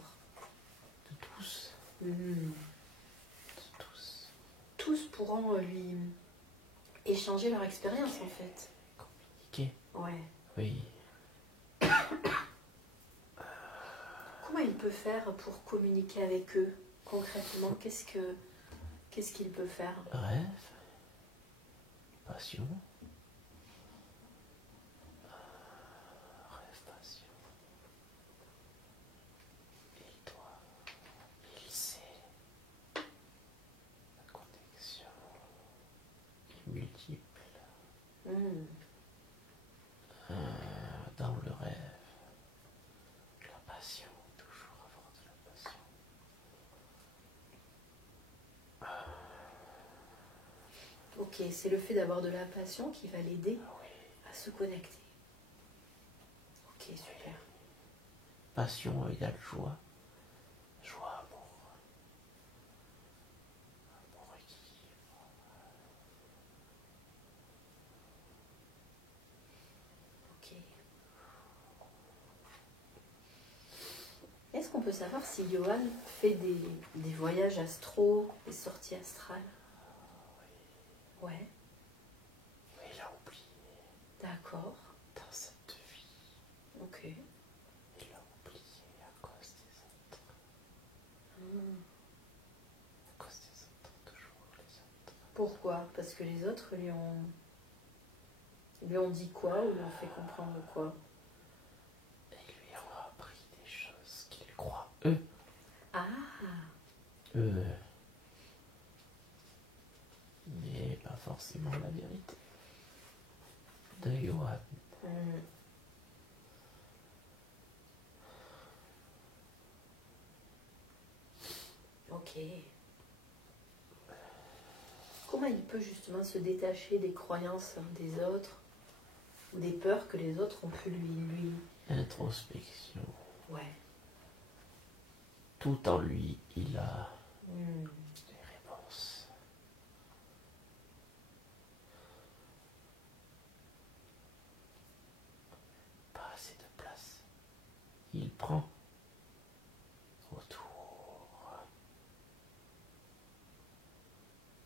de tous. Hmm. De tous. Tous pourront lui échanger leur expérience en fait. Communiquer. Ouais. Oui. Comment il peut faire pour communiquer avec eux concrètement? Qu'est-ce qu'il peut faire? Rêve. Passion. Rêve, passion. Il doit. Il sait. La connexion est multiple. Hmm. Dans le rêve. La passion. Toujours avoir de la passion. Ok, c'est le fait d'avoir de la passion qui va l'aider Ah oui. à se connecter. Ok, super. Passion égale joie. Joie, amour. Amour, équilibre. Ok. Est-ce qu'on peut savoir si Johan fait des voyages astraux, des sorties astrales? Ouais, Mais il a oublié d'accord. dans cette vie. Ok. Il a oublié à cause des autres. Hmm. À cause des autres, toujours les autres. Pourquoi? Parce que les autres lui ont dit quoi ou lui ont fait comprendre quoi? Et lui ont appris des choses qu'ils croient eux. Ah, Eux. Mais pas forcément la vérité. De Johan. hmm. Ok. Comment il peut justement se détacher des croyances des autres ou des peurs que les autres ont pu lui... Introspection. Ouais. Tout en lui, il a Hmm. des réponses. Pas assez de place. Il prend autour.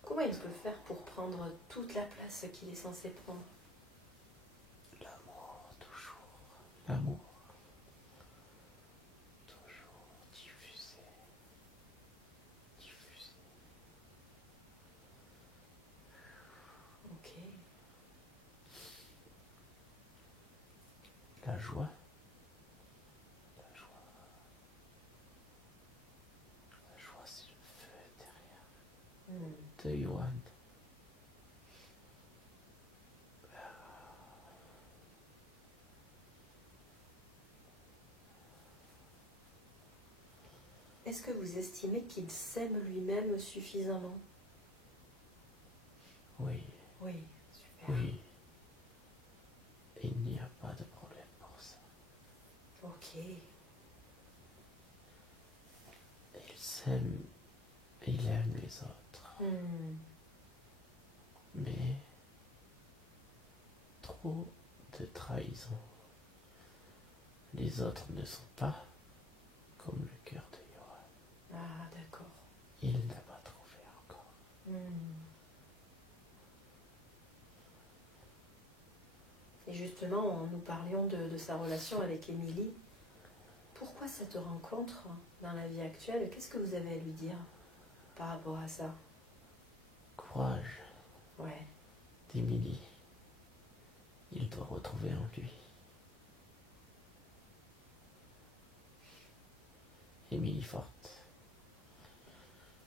Comment il peut faire pour prendre toute la place qu'il est censé prendre? L'amour, toujours. L'amour. Toujours diffusé. Diffusé. Ok. La joie. La joie. La joie, c'est le feu intérieur Hmm. de Johan. Est-ce que vous estimez qu'il s'aime lui-même suffisamment? Oui, Oui, super. oui. Il n'y a pas de problème pour ça. Ok. Il s'aime, il aime les autres. Hmm. Mais trop de trahison. Les autres ne sont pas comme le cœur de Johan. Ah, d'accord. Il n'a pas trouvé encore. Hmm. Et justement, nous parlions de sa relation avec Émilie. Pourquoi cette rencontre dans la vie actuelle? Qu'est-ce que vous avez à lui dire par rapport à ça? Courage Ouais. d'Émilie. Il doit retrouver en lui. Émilie forte.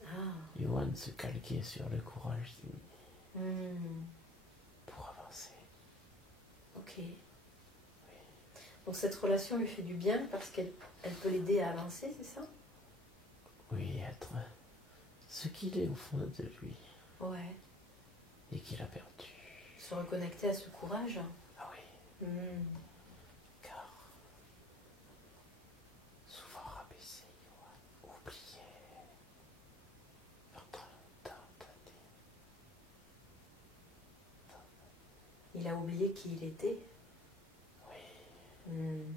Ah. Johan se calquait sur le courage d'Émilie Hmm. pour avancer. Ok. Donc cette relation lui fait du bien parce qu'elle peut l'aider à avancer, c'est ça? Oui, être ce qu'il est au fond de lui Ouais. et qu'il a perdu. Se reconnecter à ce courage. Ah oui, Hmm. car souvent rabaissé, Johan, oublié pendant longtemps d'années. Il a oublié qui il était. Oui, Hmm.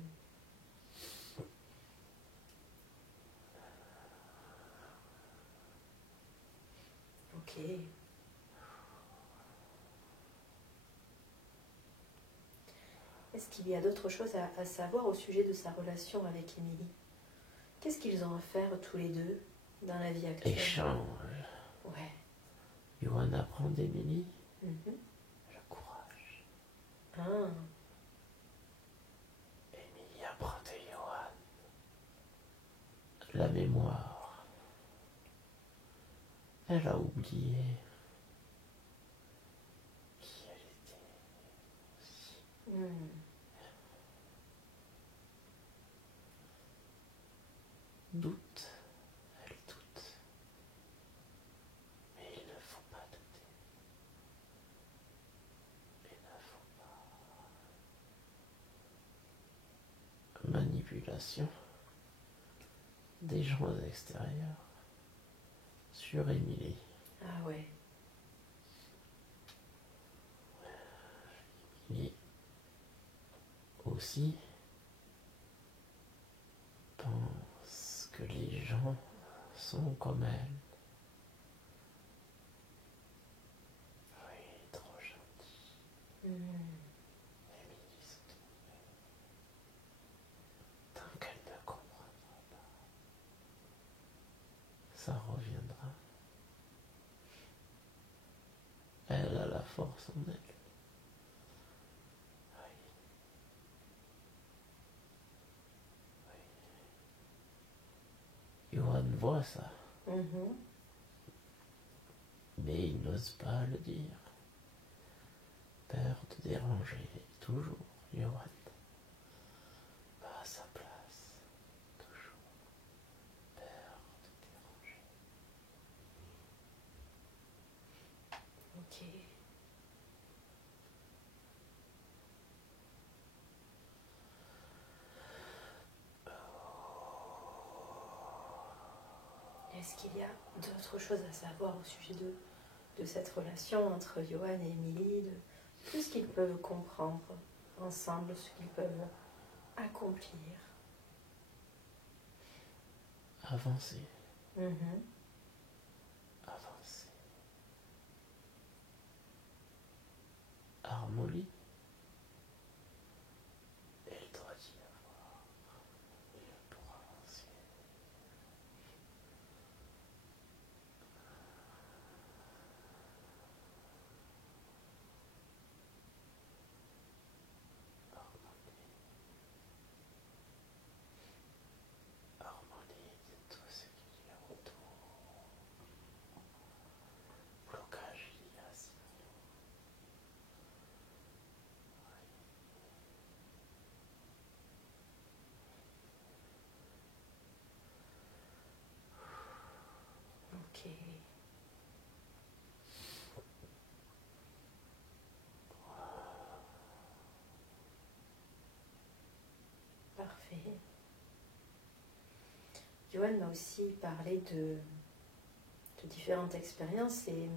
Ok. Est-ce qu'il y a d'autres choses à savoir au sujet de sa relation avec Émilie? Qu'est-ce qu'ils ont à faire tous les deux dans la vie actuelle? échange. Ouais. Johan apprend d'Émilie Mhm. le courage. Ah. Émilie apprend de Johan la mémoire. Elle a oublié qui elle était aussi. Hmm. Doute, elle doute. Mais il ne faut pas douter. manipulation des gens extérieurs sur Émilie. Ah ouais. Émilie aussi pense que les gens sont comme elle. Oui, trop gentil. Émilie se trouvait. Tant qu'elle ne comprendra pas, ça reviendra. Elle a la force en elle. Johan voit ça, mais il n'ose pas le dire. Peur de déranger toujours Johan. Pas à sa place. Toujours peur de déranger. Ok. Est-ce qu'il y a d'autres choses à savoir au sujet de cette relation entre Johan et Émilie, de tout ce qu'ils peuvent comprendre ensemble, ce qu'ils peuvent accomplir? Avancer, Mhm. avancer. Harmonie. Elle doit y avoir lieu pour avancer. Harmonie de tout ce qu'il y a autour. Blocage il y a sinon. Ok. Parfait. Johan m'a aussi parlé de différentes expériences et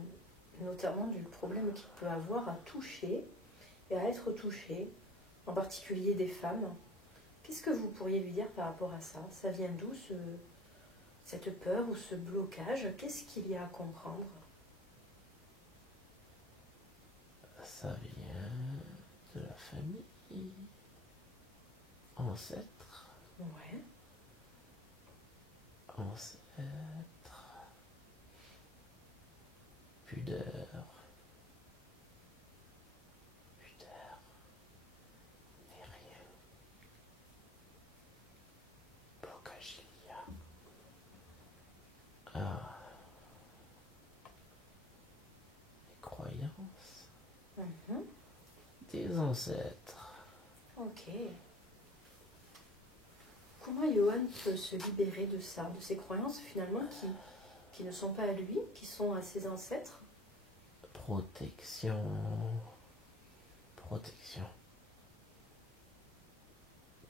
notamment du problème qu'il peut avoir à toucher et à être touché, en particulier des femmes. Qu'est-ce que vous pourriez lui dire par rapport à ça? Ça vient d'où cette peur ou ce blocage? Qu'est-ce qu'il y a à comprendre? Ça vient de la famille. Ancêtre. Ouais. Ancêtre. Pudeur. Pudeur. N'est rien. Blocage il y a. Ah. Les croyances. Mhm. Des ancêtres. Ok. Comment Johan peut se libérer de ça, de ces croyances finalement qui ne sont pas à lui, qui sont à ses ancêtres? Protection. Protection.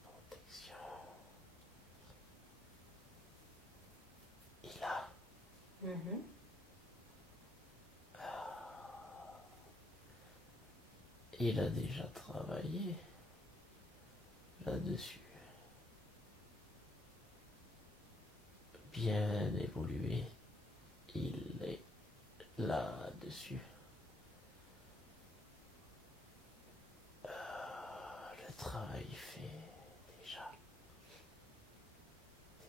Protection. Il a. Mhm. Il a déjà travaillé là-dessus. Bien évolué. Il est là-dessus. Le travail fait déjà.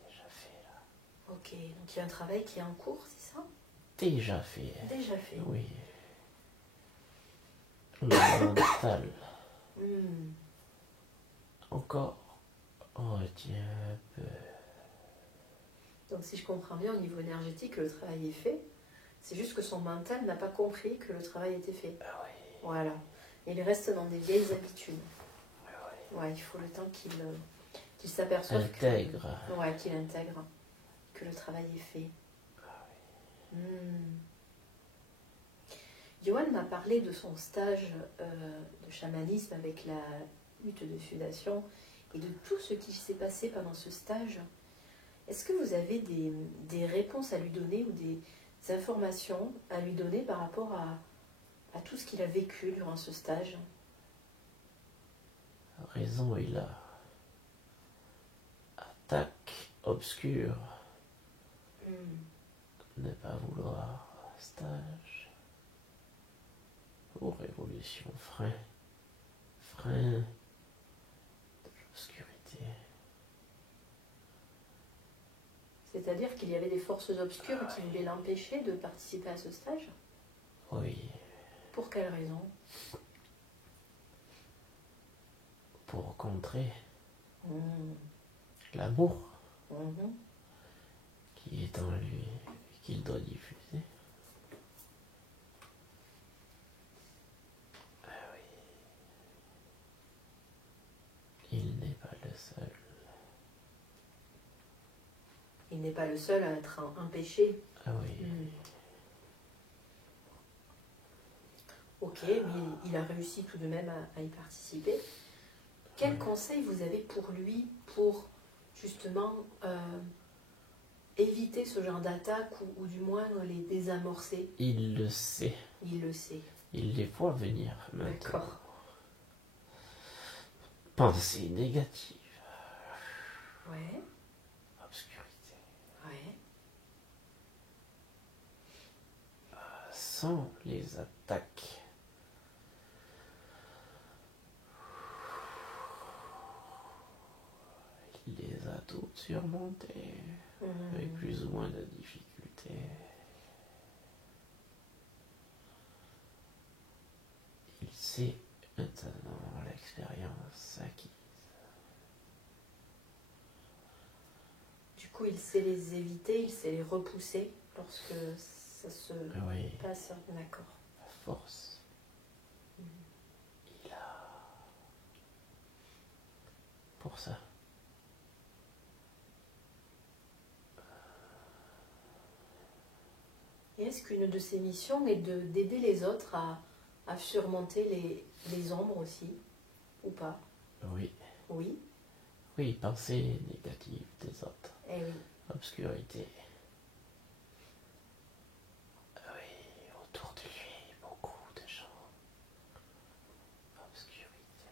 Déjà fait là. Ok, donc il y a un travail qui est en cours, c'est ça? Déjà fait. Déjà fait. Oui. Le mental. Encore. On retient un peu. Donc si je comprends bien, au niveau énergétique, le travail est fait. C'est juste que son mental n'a pas compris que le travail était fait. Ah oui. Voilà. Il reste dans des vieilles habitudes. Oui. Ouais, il faut le temps qu'il s'aperçoive Intègre. qu'il intègre que le travail est fait. Johan m'a parlé de son stage de chamanisme avec la hutte de sudation et de tout ce qui s'est passé pendant ce stage, est-ce que vous avez des réponses à lui donner ou des informations à lui donner par rapport à tout ce qu'il a vécu durant ce stage? Raison, il a attaque obscure. Ne pas vouloir stage. Ou révolution, frein de l'obscurité. C'est-à-dire qu'il y avait des forces obscures qui voulaient l'empêcher de participer à ce stage? Oui, Pour quelle raison? pour contrer l'amour qui est en lui et qu'il doit diffuser. Ah oui, il n'est pas le seul. Il n'est pas le seul à être empêché. Ah oui, Ok, mais il a réussi tout de même à y participer. Quel conseil vous avez pour lui pour justement éviter ce genre d'attaque ou du moins les désamorcer? il le sait. Il le sait. Il les voit venir maintenant. D'accord. Pensée négative, Ouais, obscurité. ouais. Sans les attaques. Il les a toutes surmontées, avec plus ou moins de difficultés. Il sait maintenant l'expérience acquise. Du coup, il sait les éviter, il sait les repousser lorsque ça se Oui, passe. D'accord. la force. Il a... Pour ça. Et est-ce qu'une de ses missions est d'aider les autres à surmonter les ombres aussi? Ou pas? Oui. Oui. Oui, pensée négative des autres. Eh oui. Obscurité. Oui, autour de lui, beaucoup de gens. Obscurité.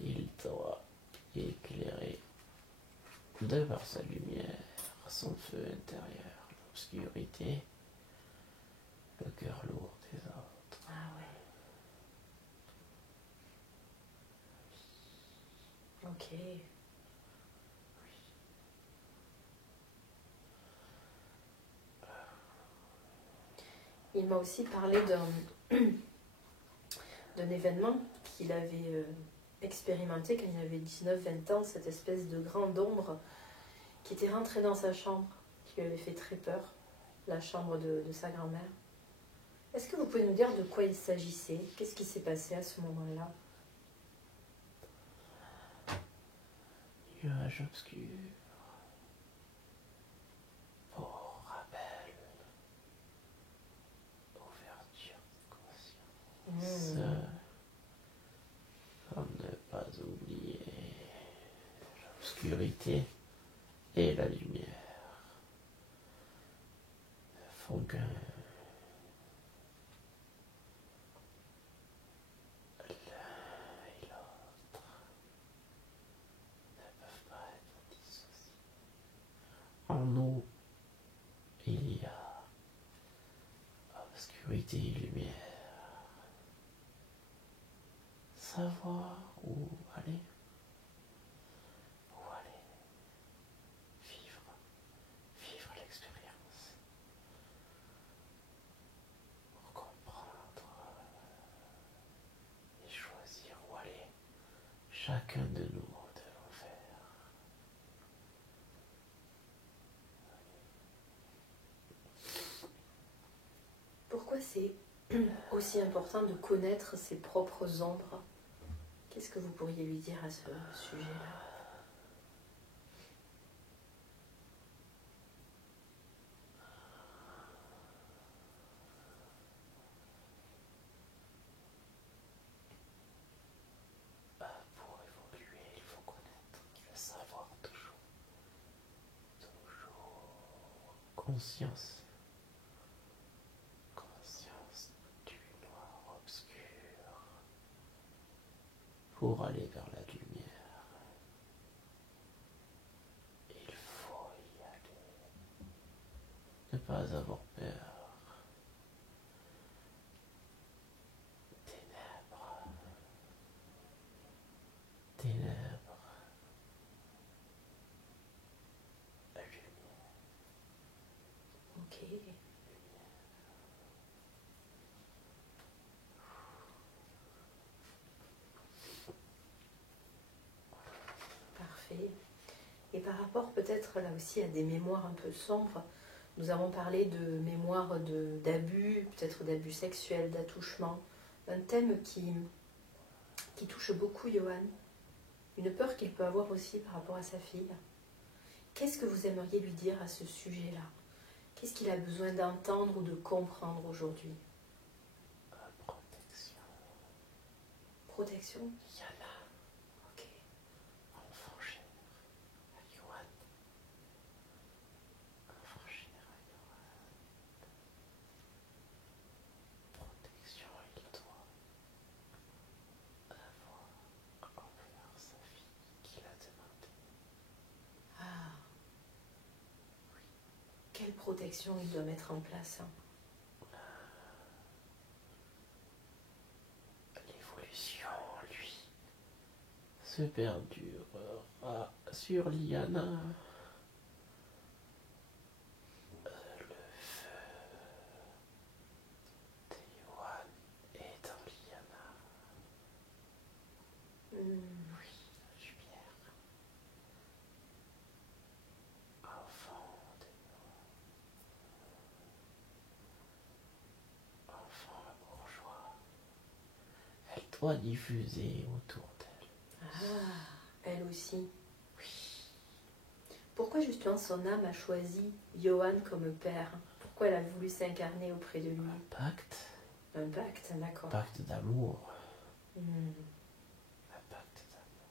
Il doit éclairer de par sa lumière son feu intérieur, l'obscurité, le cœur lourd des autres. Ah ouais. Ok. Il m'a aussi parlé d'un événement qu'il avait expérimenté quand il avait 19-20 ans, cette espèce de grande ombre qui était rentrée dans sa chambre, qui lui avait fait très peur, la chambre de sa grand-mère. Est-ce que vous pouvez nous dire de quoi il s'agissait? Qu'est-ce qui s'est passé à ce moment-là? Nuage obscur. Pour rappel. Ouverture de conscience. Pour ne pas oublier l'obscurité et la lumière font qu'un l'un et l'autre ne peuvent pas être dissociés. En nous, il y a obscurité et lumière. Savoir où aller, vivre l'expérience, pour comprendre et choisir où aller. Chacun de nous devons faire. Pourquoi c'est aussi important de connaître ses propres ombres? Qu'est-ce que vous pourriez lui dire à ce sujet-là? conscience. Conscience du noir obscur. Pour aller vers la lumière, il faut y aller. Ne pas avoir peur. Ténèbres. Ténèbres. La lumière. Ok. Parfait. Et par rapport peut-être là aussi à des mémoires un peu sombres, nous avons parlé de mémoires d'abus, peut-être d'abus sexuels, d'attouchement. Un thème qui touche beaucoup Johan. Une peur qu'il peut avoir aussi par rapport à sa fille. Qu'est-ce que vous aimeriez lui dire à ce sujet-là? Qu'est-ce qu'il a besoin d'entendre ou de comprendre aujourd'hui? Protection. Protection? Yana. Ok. Enfant cher. À Johan. Enfant cher à Johan. Protection, il doit avoir envers sa fille qu'il a demandé. Ah. Quelle protection il doit mettre en place? L'évolution, lui, se perdurera sur Liana. Le feu de Johan est dans Liana. Oui, la lumière. Enfant de enfant bourgeois. Elle doit diffuser autour d'elle. Ah, elle aussi. Pourquoi justement son âme a choisi Johan comme père? Pourquoi elle a voulu s'incarner auprès de lui? Un pacte. Un pacte, d'accord. Un pacte d'amour. Hmm. Un pacte d'amour.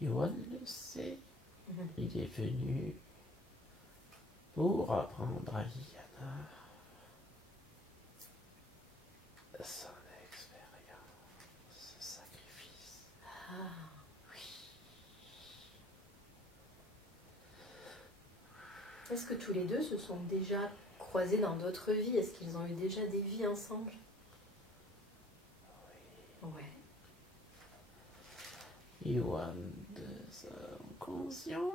Johan le sait. Il est venu pour apprendre à Liana son expérience, ce sacrifice. Ah. Est-ce que tous les deux se sont déjà croisés dans d'autres vies? Est-ce qu'ils ont eu déjà des vies ensemble? Ouais. Johan, de son conscient,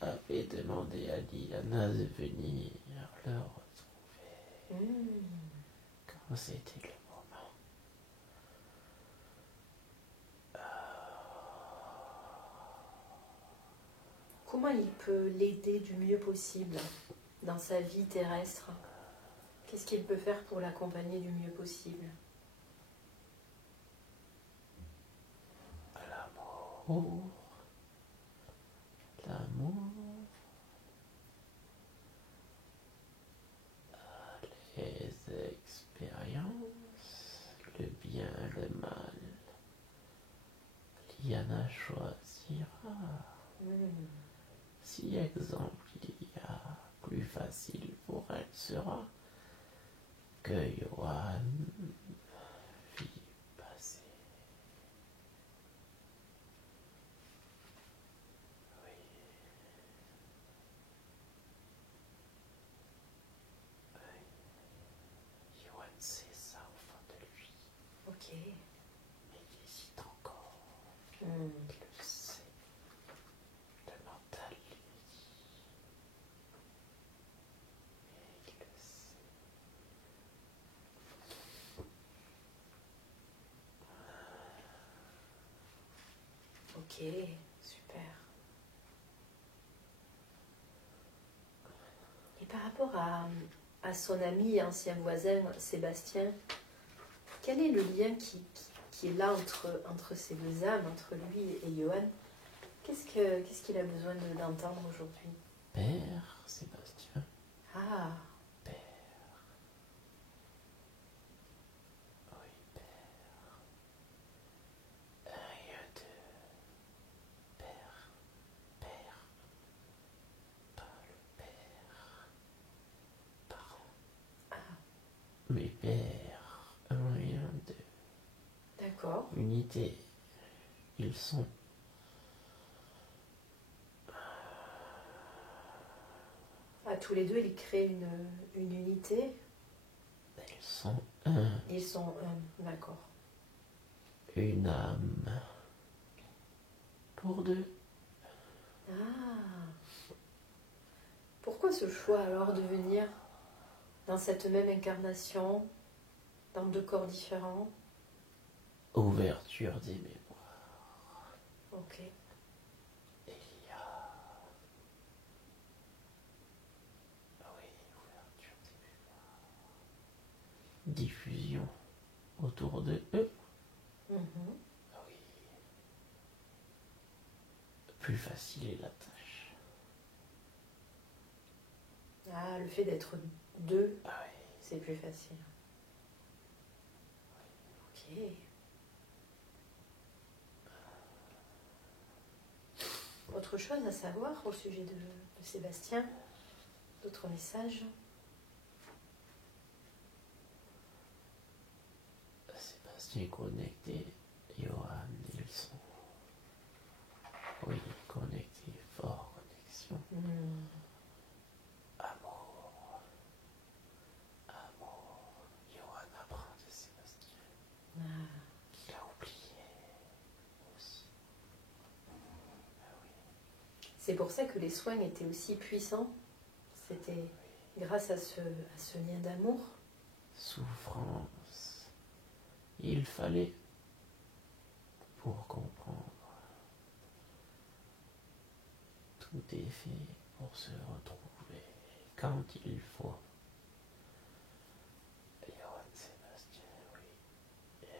avait demandé à Liana de venir le retrouver quand c'était le moment. Comment il peut l'aider du mieux possible dans sa vie terrestre? Qu'est-ce qu'il peut faire pour l'accompagner du mieux possible? L'amour, l'amour, les expériences, le bien, le mal. Liana choisira. Si exemple il y a plus facile pour elle sera que Johan vit passer. Oui. Johan sait ça au fond de lui. Ok. Mais il hésite encore. Hmm. Il le sait. Le mental lui dit. Mais il le sait. Ok, super. Et par rapport à son ami et ancien voisin Sébastien, quel est le lien qui est là entre ces deux âmes, entre lui et Johan? Qu'est-ce qu'il a besoin d'entendre aujourd'hui? Père Sébastien. Ah, Père. Oui, père. Rien de père. Père. Pas le père. mes pères, un et un deux. D'accord. Unité. Ils sont À tous les deux, ils créent une unité. Ils sont un, Ils sont d'accord. une âme pour deux. Ah. Pourquoi ce choix alors de venir dans cette même incarnation, dans deux corps différents? Ouverture des mémoires. Ok. Il y a... Oui, ouverture des mémoires. Diffusion autour de eux. Mhm. Oui. Plus facile est la tâche. Ah, le fait d'être deux, Ah oui. c'est plus facile. Ok. Autre chose à savoir au sujet de Sébastien? D'autres messages? Sébastien est connecté. Johan, ils sont... Oui, connectés. Fort connexion. Amour. Amour. Johan apprend de Sébastien. Qu'il a oublié aussi. Ah oui. C'est pour ça que les soins étaient aussi puissants. C'était grâce à ce lien d'amour. Souffrance. Il fallait pour comprendre. Tout est fait pour se retrouver quand il faut. Johann Sébastien, oui.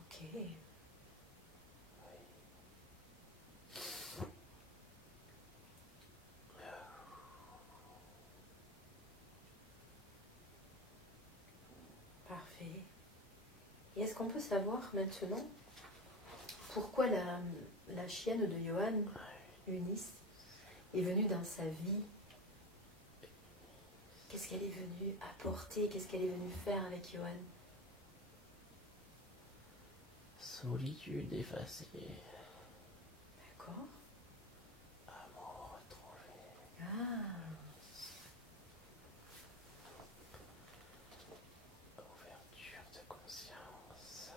Ok. Parfait. Et est-ce qu'on peut savoir maintenant pourquoi la chienne de Johan, Eunice, est venue dans sa vie? Qu'est-ce qu'elle est venue apporter? Qu'est-ce qu'elle est venue faire avec Johan? Solitude effacée. D'accord. Amour retrouvé. Ah. Ouverture de conscience.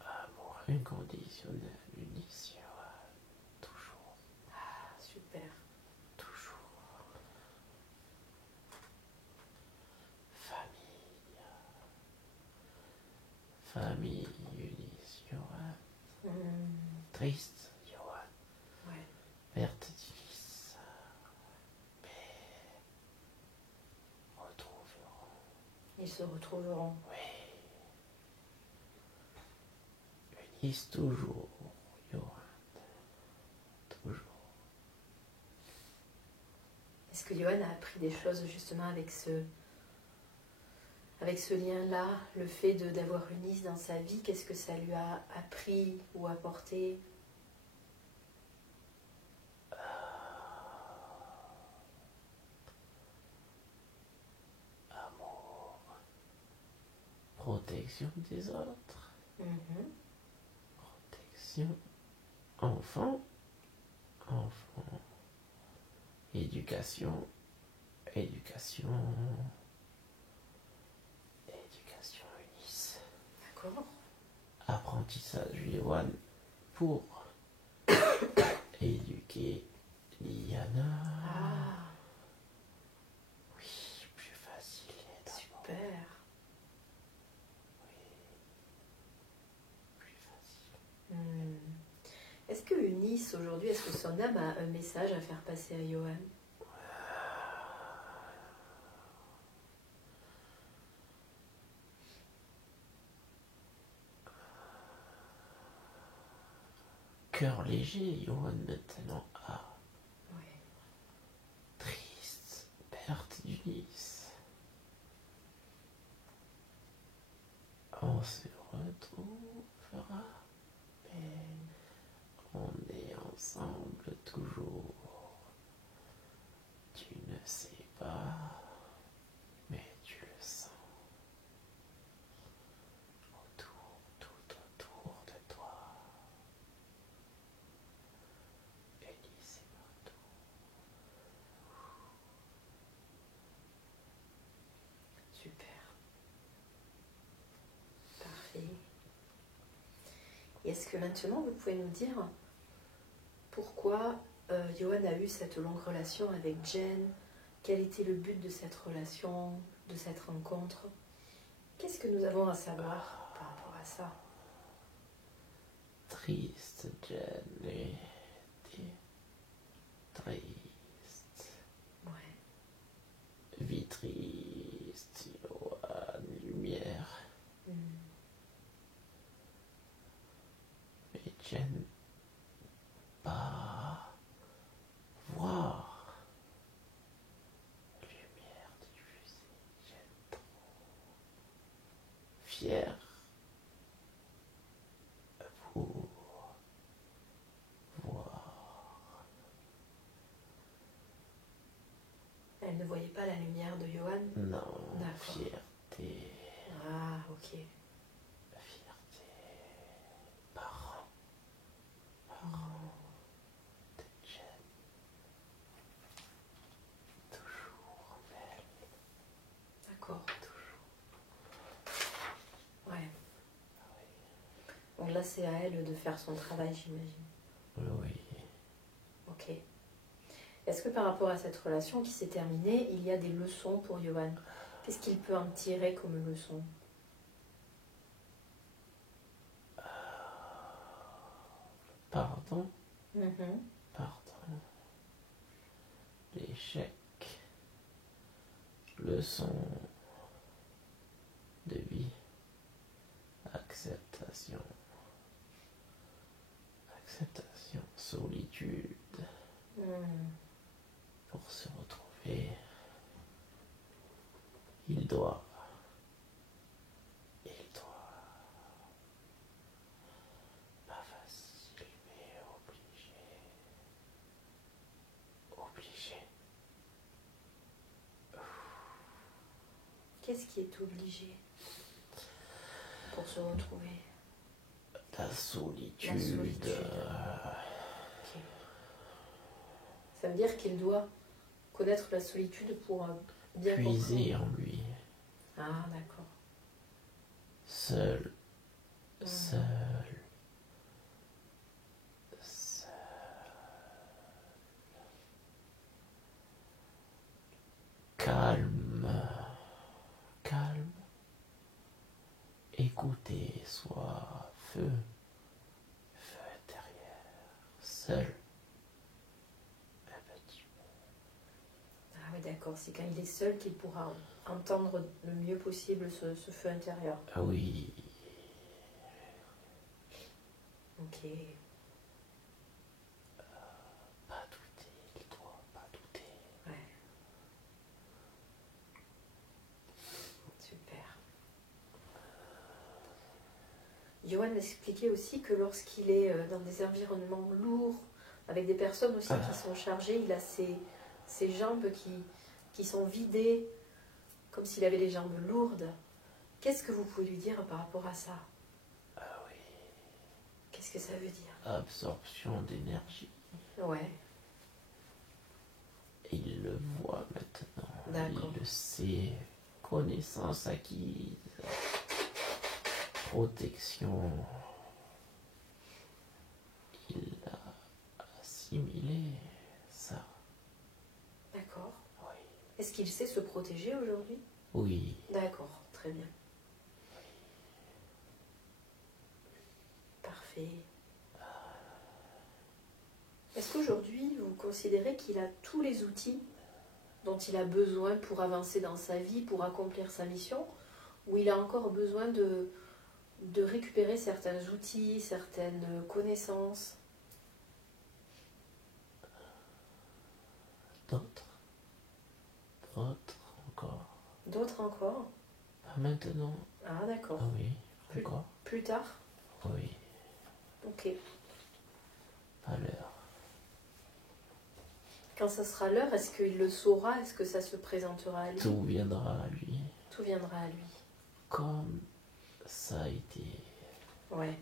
Amour inconditionnel. Unition. Toujours. Ah, super. Toujours. Famille. Famille. Unition. Triste. Johan. Ouais. Perte d'Ulysse. Mais retrouveront. Ils se retrouveront. Oui. Ulysse toujours. Johan. Toujours. Est-ce que Johan a appris des choses justement avec ce lien-là, le fait d'avoir Eunice dans sa vie? Qu'est-ce que ça lui a appris ou apporté? Amour. Protection des autres. Protection. Enfant. Enfant. Éducation. Éducation. Éducation Eunice. D'accord. Apprentissage Johan pour éduquer Liana. Ah, Oui, plus facile. super. Plus facile. Est-ce que Eunice, aujourd'hui, est-ce que son âme a un message à faire passer à Johan? Cœur léger, Johan maintenant a Ouais. triste perte d'Ulysse. On se retrouvera, mais on est ensemble est-ce que maintenant vous pouvez nous dire pourquoi Johan a eu cette longue relation avec Jen? Quel était le but de cette relation, de cette rencontre? Qu'est-ce que nous avons à savoir par rapport à ça? Triste, Jen était triste. Ouais. Vie triste, Johan, lumière. Mais Jen, pas voir. Lumière diffusée, Jen trop fière. Pour voir. Elle ne voyait pas la lumière de Johan? Non, D'accord. fierté. Ah, ok. Fierté. Parents. Parents de Jen. Toujours belle. D'accord. Toujours. Ouais. Donc là, c'est à elle de faire son travail, j'imagine. Oui. Ok. Est-ce que par rapport à cette relation qui s'est terminée, il y a des leçons pour Johan? Qu'est-ce qu'il peut en tirer comme leçon? Pardon. Mhm. Pardon. L'échec. Leçon de vie. Acceptation. Acceptation. Solitude. Pour se retrouver, il doit, pas facile, mais obligé. Qu'est-ce qui est obligé pour se retrouver? La solitude. La solitude. Ok. Ça veut dire qu'il doit connaître la solitude pour bien Puiser en lui. Ah, d'accord. Seul. Calme. Écoutez, soit feu intérieur, seul. Un petit peu. Ah oui, d'accord. C'est quand il est seul qu'il pourra entendre le mieux possible ce feu intérieur. Ah oui. Ok. Pas douter, il doit pas douter. Ouais. Super. Johan m'expliquait aussi que lorsqu'il est dans des environnements lourds, avec des personnes aussi qui sont chargées, il a ses jambes qui sont vidées, comme s'il avait les jambes lourdes. Qu'est-ce que vous pouvez lui dire par rapport à ça? Ah oui. Qu'est-ce que ça veut dire? Absorption d'énergie. Ouais. Il le voit maintenant. D'accord. Il le sait. Connaissance acquise. Protection. Il a assimilé ça. D'accord. Oui. Est-ce qu'il sait se protéger aujourd'hui? Oui. D'accord, très bien. Parfait. Est-ce qu'aujourd'hui, vous considérez qu'il a tous les outils dont il a besoin pour avancer dans sa vie, pour accomplir sa mission, ou il a encore besoin de récupérer certains outils, certaines connaissances? D'autres encore. D'autres encore? Pas maintenant. Ah, d'accord. Ah oui, encore. Plus tard? Oui, Ok. pas l'heure. Quand ça sera l'heure, est-ce qu'il le saura? Est-ce que ça se présentera à lui? Tout viendra à lui. Tout viendra à lui. Comme ça a été. Ouais.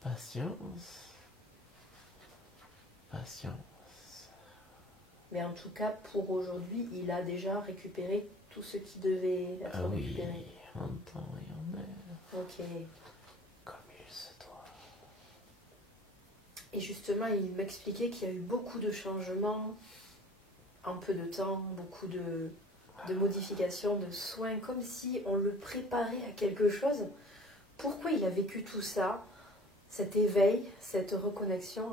Patience. Mais en tout cas, pour aujourd'hui, il a déjà récupéré tout ce qui devait être récupéré. En temps et en heure. Ok. Comme il se doit. Et justement, il m'expliquait qu'il y a eu beaucoup de changements en peu de temps, beaucoup de modifications, de soins, comme si on le préparait à quelque chose. Pourquoi il a vécu tout ça, cet éveil, cette reconnexion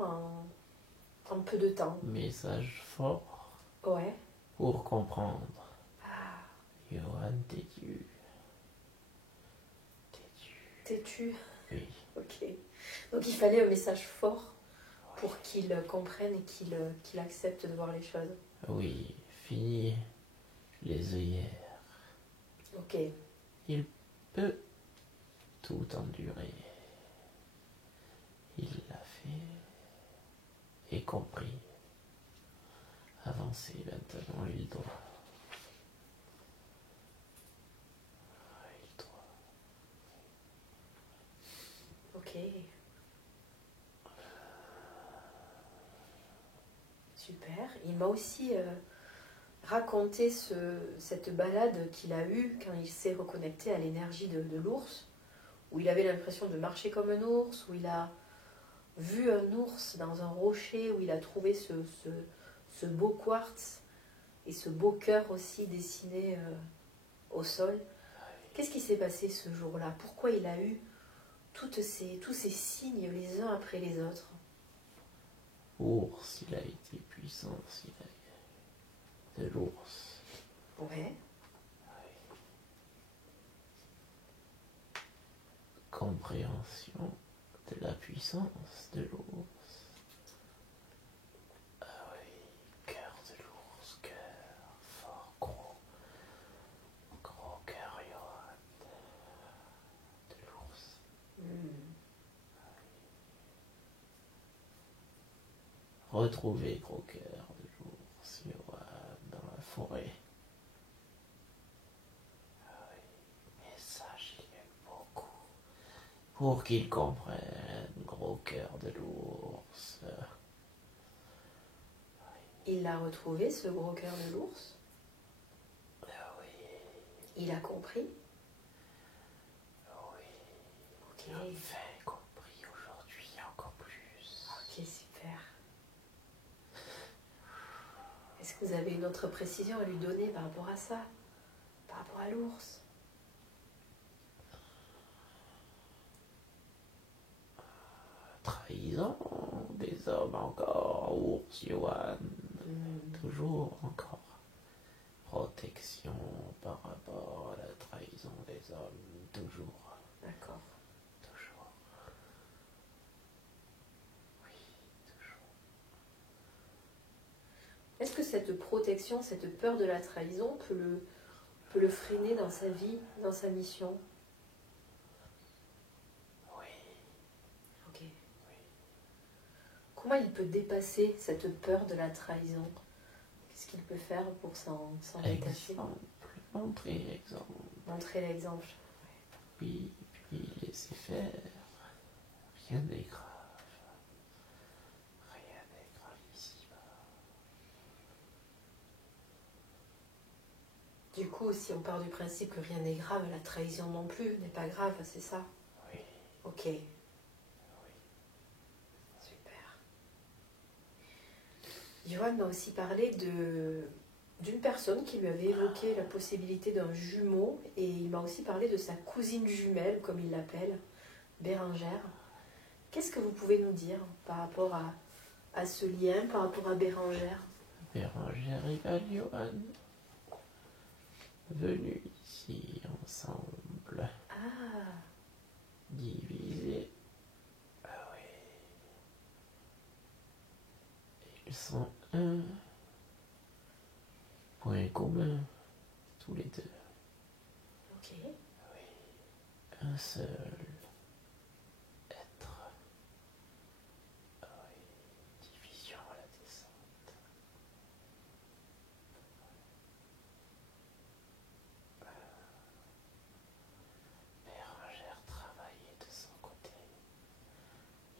en peu de temps? Message fort Ouais. pour comprendre. Ah, Johan têtu. têtu. Oui. Ok. Donc il fallait un message fort pour qu'il comprenne et qu'il accepte de voir les choses. Oui, fini les œillères. Ok. Il peut tout endurer. Il l'a fait et compris. Avancer maintenant, il doit. Il doit. Ok. Super. Il m'a aussi raconté cette balade qu'il a eue quand il s'est reconnecté à l'énergie de l'ours, où il avait l'impression de marcher comme un ours, où il a vu un ours dans un rocher, où il a trouvé ce beau quartz et ce beau cœur aussi dessiné au sol. Qu'est-ce qui s'est passé ce jour-là? Pourquoi il a eu tous ces signes les uns après les autres? Ours, il a été puissant, il a de l'ours. Ouais. Compréhension de la puissance de l'ours. Ah oui, cœur de l'ours, cœur fort, gros cœur, Johan, de l'ours. Retrouver gros cœur de l'ours, Johan, dans la forêt. Ah oui, mais sache, il y a eu beaucoup pour qu'il comprenne, gros cœur de l'ours. Il l'a retrouvé, ce gros cœur de l'ours. Ah oui, Il a compris. oui. Ok. Enfin compris aujourd'hui encore plus. Ok, super. Est-ce que vous avez une autre précision à lui donner par rapport à ça? Par rapport à l'ours? Trahison des hommes encore, ours, Johan. Toujours encore. Protection par rapport à la trahison des hommes, toujours. D'accord. Toujours. Oui, toujours. Est-ce que cette protection, cette peur de la trahison peut le freiner dans sa vie, dans sa mission? Oui. Ok. Comment il peut dépasser cette peur de la trahison? Qu'est-ce qu'il peut faire pour s'en détacher? Exemple. Montrer l'exemple. Montrer l'exemple. Oui, puis laisser faire. Rien n'est grave. Rien n'est grave ici. Du coup, si on part du principe que rien n'est grave, la trahison non plus n'est pas grave, c'est ça? Oui. Ok. Super. Johan m'a aussi parlé d'une personne qui lui avait évoqué la possibilité d'un jumeau et il m'a aussi parlé de sa cousine jumelle, comme il l'appelle, Bérengère. Qu'est-ce que vous pouvez nous dire par rapport à ce lien, par rapport à Bérengère? Bérengère et Johan. Venus ici ensemble. Ah, Divisés. Ah oui. Ils sont un point commun, tous les deux. ok. Un seul être. Ah oui. Division à la descente. Bérengère travaillait de son côté.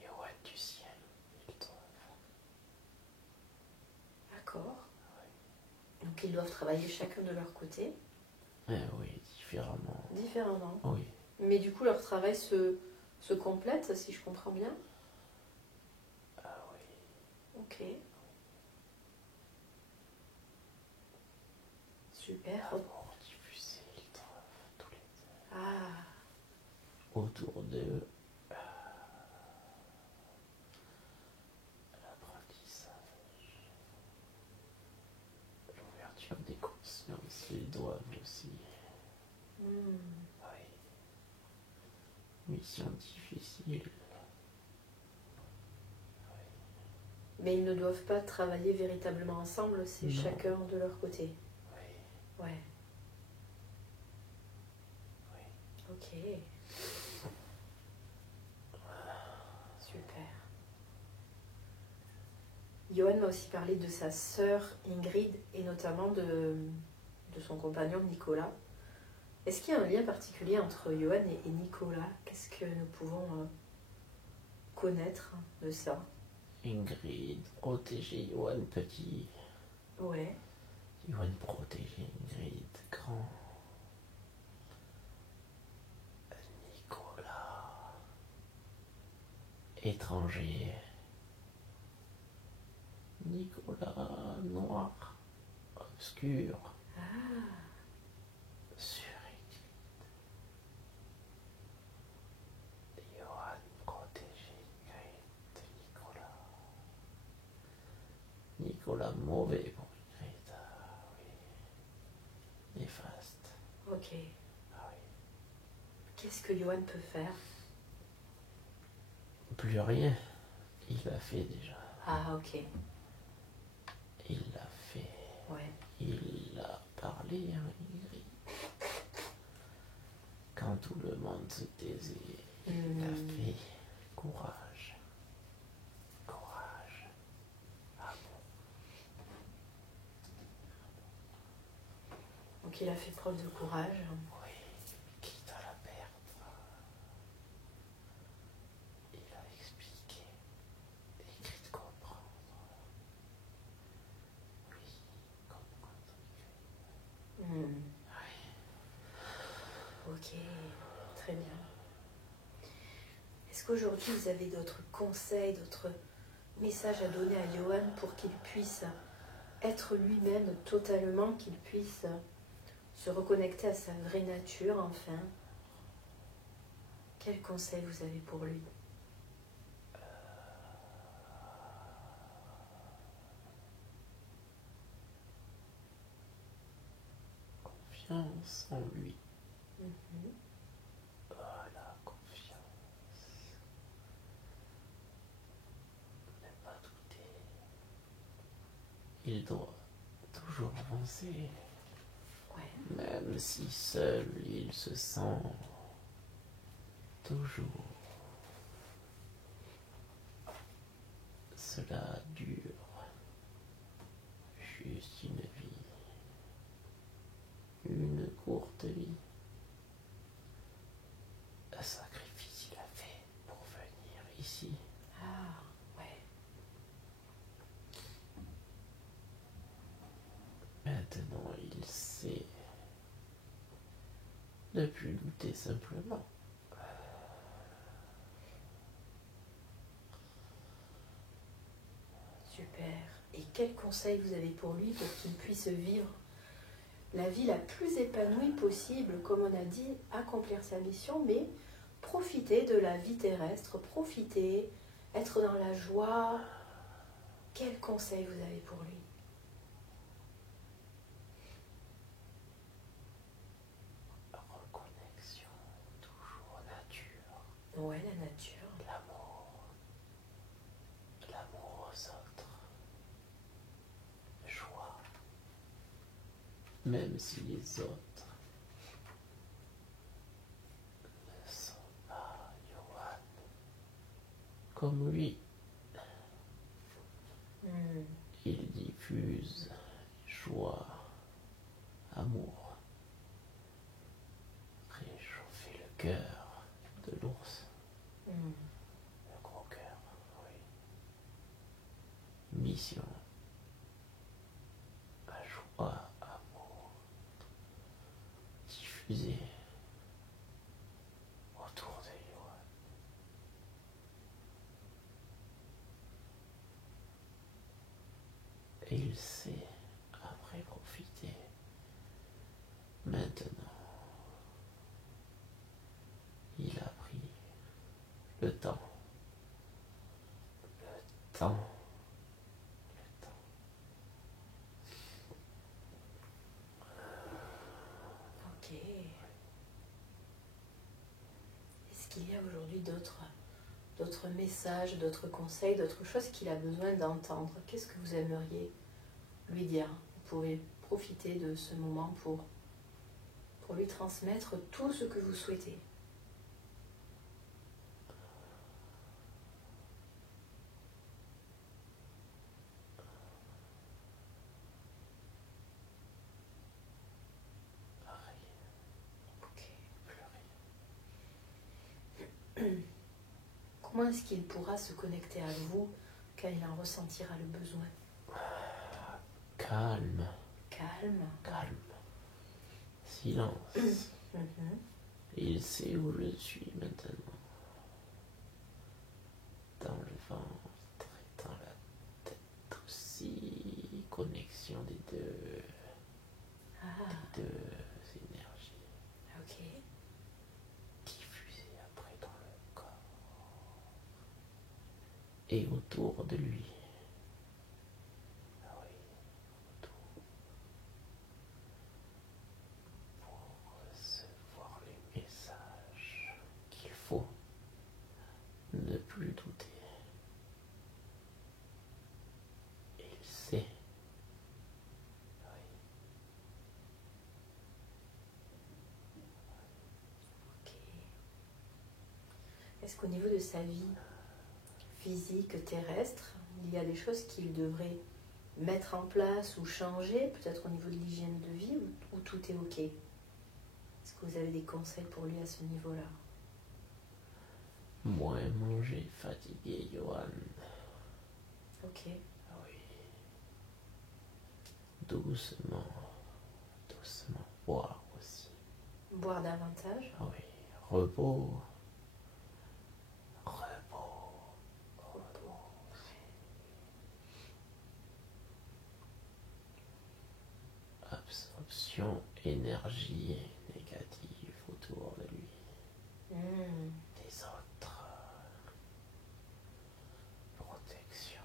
Johan du ciel, ils doivent. D'accord. Donc ils doivent travailler chacun de leur côté, Eh oui, différemment. différemment. Oui. Mais du coup, leur travail se complète, si je comprends bien. Ah Ok. Super. L'amour diffusé dans tous les Ah, autour d'eux. L'apprentissage, l'ouverture des consciences, ils doivent aussi. hmm. Oui. Mission difficile. Mais ils ne doivent pas travailler véritablement ensemble, c'est Non. chacun de leur côté. Oui. Ouais. Oui. Ok. Super. Johan m'a aussi parlé de sa sœur Ingrid et notamment de son compagnon Nicolas. Est-ce qu'il y a un lien particulier entre Johan et Nicolas? Qu'est-ce que nous pouvons connaître de ça? Ingrid protéger Johan petit. Ouais. Johan protéger Ingrid grand. Nicolas étranger. Nicolas noir obscur. Ah, Sur Johan protéger Ingrid de Nicolas. Nicolas mauvais pour Ingrid. Oui. Néfaste. ok. Ah oui. Qu'est-ce que Johan peut faire? Plus rien. Il l'a fait déjà. Ah, ok. Il l'a fait. Ouais. Il a parlé à Ingrid. Quand tout le monde se taisait, il a fait courage. Courage. Ah bon. Donc il a fait preuve de courage. Oui. Quitte à la perdre. Il a expliqué. Ingrid comprendre. Oui. Comprendre. Hmm. Oui. Ok, très bien. Est-ce qu'aujourd'hui vous avez d'autres conseils, d'autres messages à donner à Johan pour qu'il puisse être lui-même totalement, qu'il puisse se reconnecter à sa vraie nature enfin? Quels conseils vous avez pour lui? Confiance en lui. Mhm. Voilà, confiance. Ne pas douter. Il doit toujours avancer. Ouais. Même si seul il se sent toujours. Cela dure juste une vie. Une courte vie. Un sacrifice il a fait pour venir ici. Ah, ouais. Maintenant il sait ne plus lutter simplement. Super. Et quels conseils vous avez pour lui pour qu'il puisse vivre la vie la plus épanouie possible, comme on a dit, accomplir sa mission, mais profiter de la vie terrestre, profiter, être dans la joie? Quels conseils vous avez pour lui? Reconnexion, toujours nature. Ouais, la nature. L'amour. L'amour aux autres. Joie. Même si les autres ne sont pas Johan comme lui, il diffuse joie, amour, réchauffer le cœur de l'ours, le gros cœur, oui. Mission, la joie, amour, diffusée autour de Johan. Et il sait après profiter. Maintenant, il a pris le temps. Le temps. Ok. Est-ce qu'il y a aujourd'hui d'autres messages, d'autres conseils, d'autres choses qu'il a besoin d'entendre? Qu'est-ce que vous aimeriez lui dire? Vous pouvez profiter de ce moment pour lui transmettre tout ce que vous souhaitez. Comment est-ce qu'il pourra se connecter à vous quand il en ressentira le besoin? Calme. Calme. Calme. Silence. Il sait où je suis maintenant. Dans le ventre et dans la tête aussi. Connexion des deux. Des deux énergies. Ok. Diffusées après dans le corps. Et autour de lui. Ah oui, autour. Pour recevoir les messages qu'il faut. Ne plus douter. Il sait. Oui. Ok. Est-ce qu'au niveau de sa vie physique, terrestre, il y a des choses qu'il devrait mettre en place ou changer, peut-être au niveau de l'hygiène de vie, ou tout est ok? Est-ce que vous avez des conseils pour lui à ce niveau-là? Moins manger, fatigué, Johan. Ok. Ah oui. Doucement. Doucement. Boire aussi. Boire davantage? Ah oui. Repos. Repos. Absorption, énergie négative autour de lui. Des autres. Protection.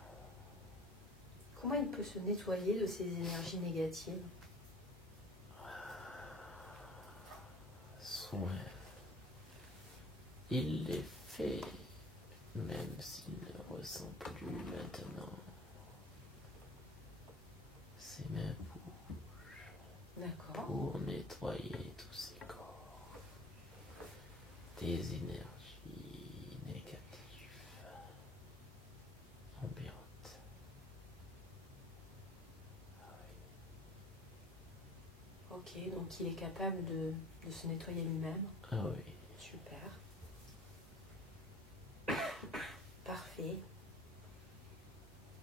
Comment il peut se nettoyer de ces énergies négatives? Soin. Il les fait, même s'il ne ressent plus maintenant. Ses mains D'accord. pour nettoyer tous ses corps. Des énergies négatives. Ambiantes. Ok, donc il est capable de se nettoyer lui-même. Ah oui. Super. Parfait.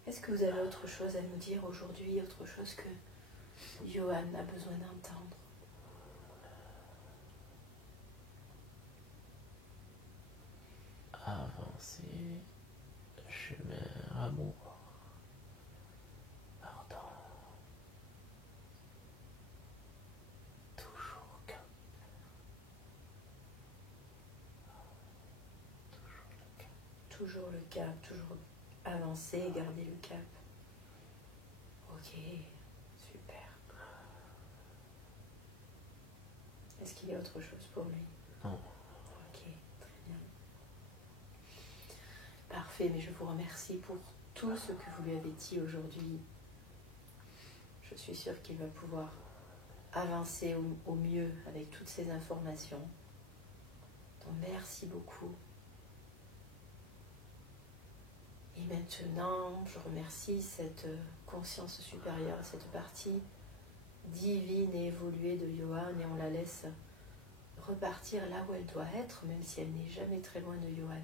Est-ce que vous avez autre chose à nous dire aujourd'hui, autre chose que Johan a besoin d'entendre? Avancer. Chemin amour. Pardon. Toujours cap. Toujours le cap, toujours avancer et garder le cap. Ok, super. Est-ce qu'il y a autre chose pour lui? Non. Ok, très bien. Parfait, mais je vous remercie pour tout ce que vous lui avez dit aujourd'hui. Je suis sûre qu'il va pouvoir avancer au mieux avec toutes ces informations. Donc merci beaucoup. Et maintenant, je remercie cette conscience supérieure, cette partie divine et évoluée de Johan, et on la laisse repartir là où elle doit être, même si elle n'est jamais très loin de Johan.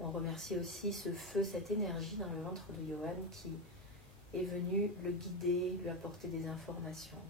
On remercie aussi ce feu, cette énergie dans le ventre de Johan qui est venue le guider, lui apporter des informations.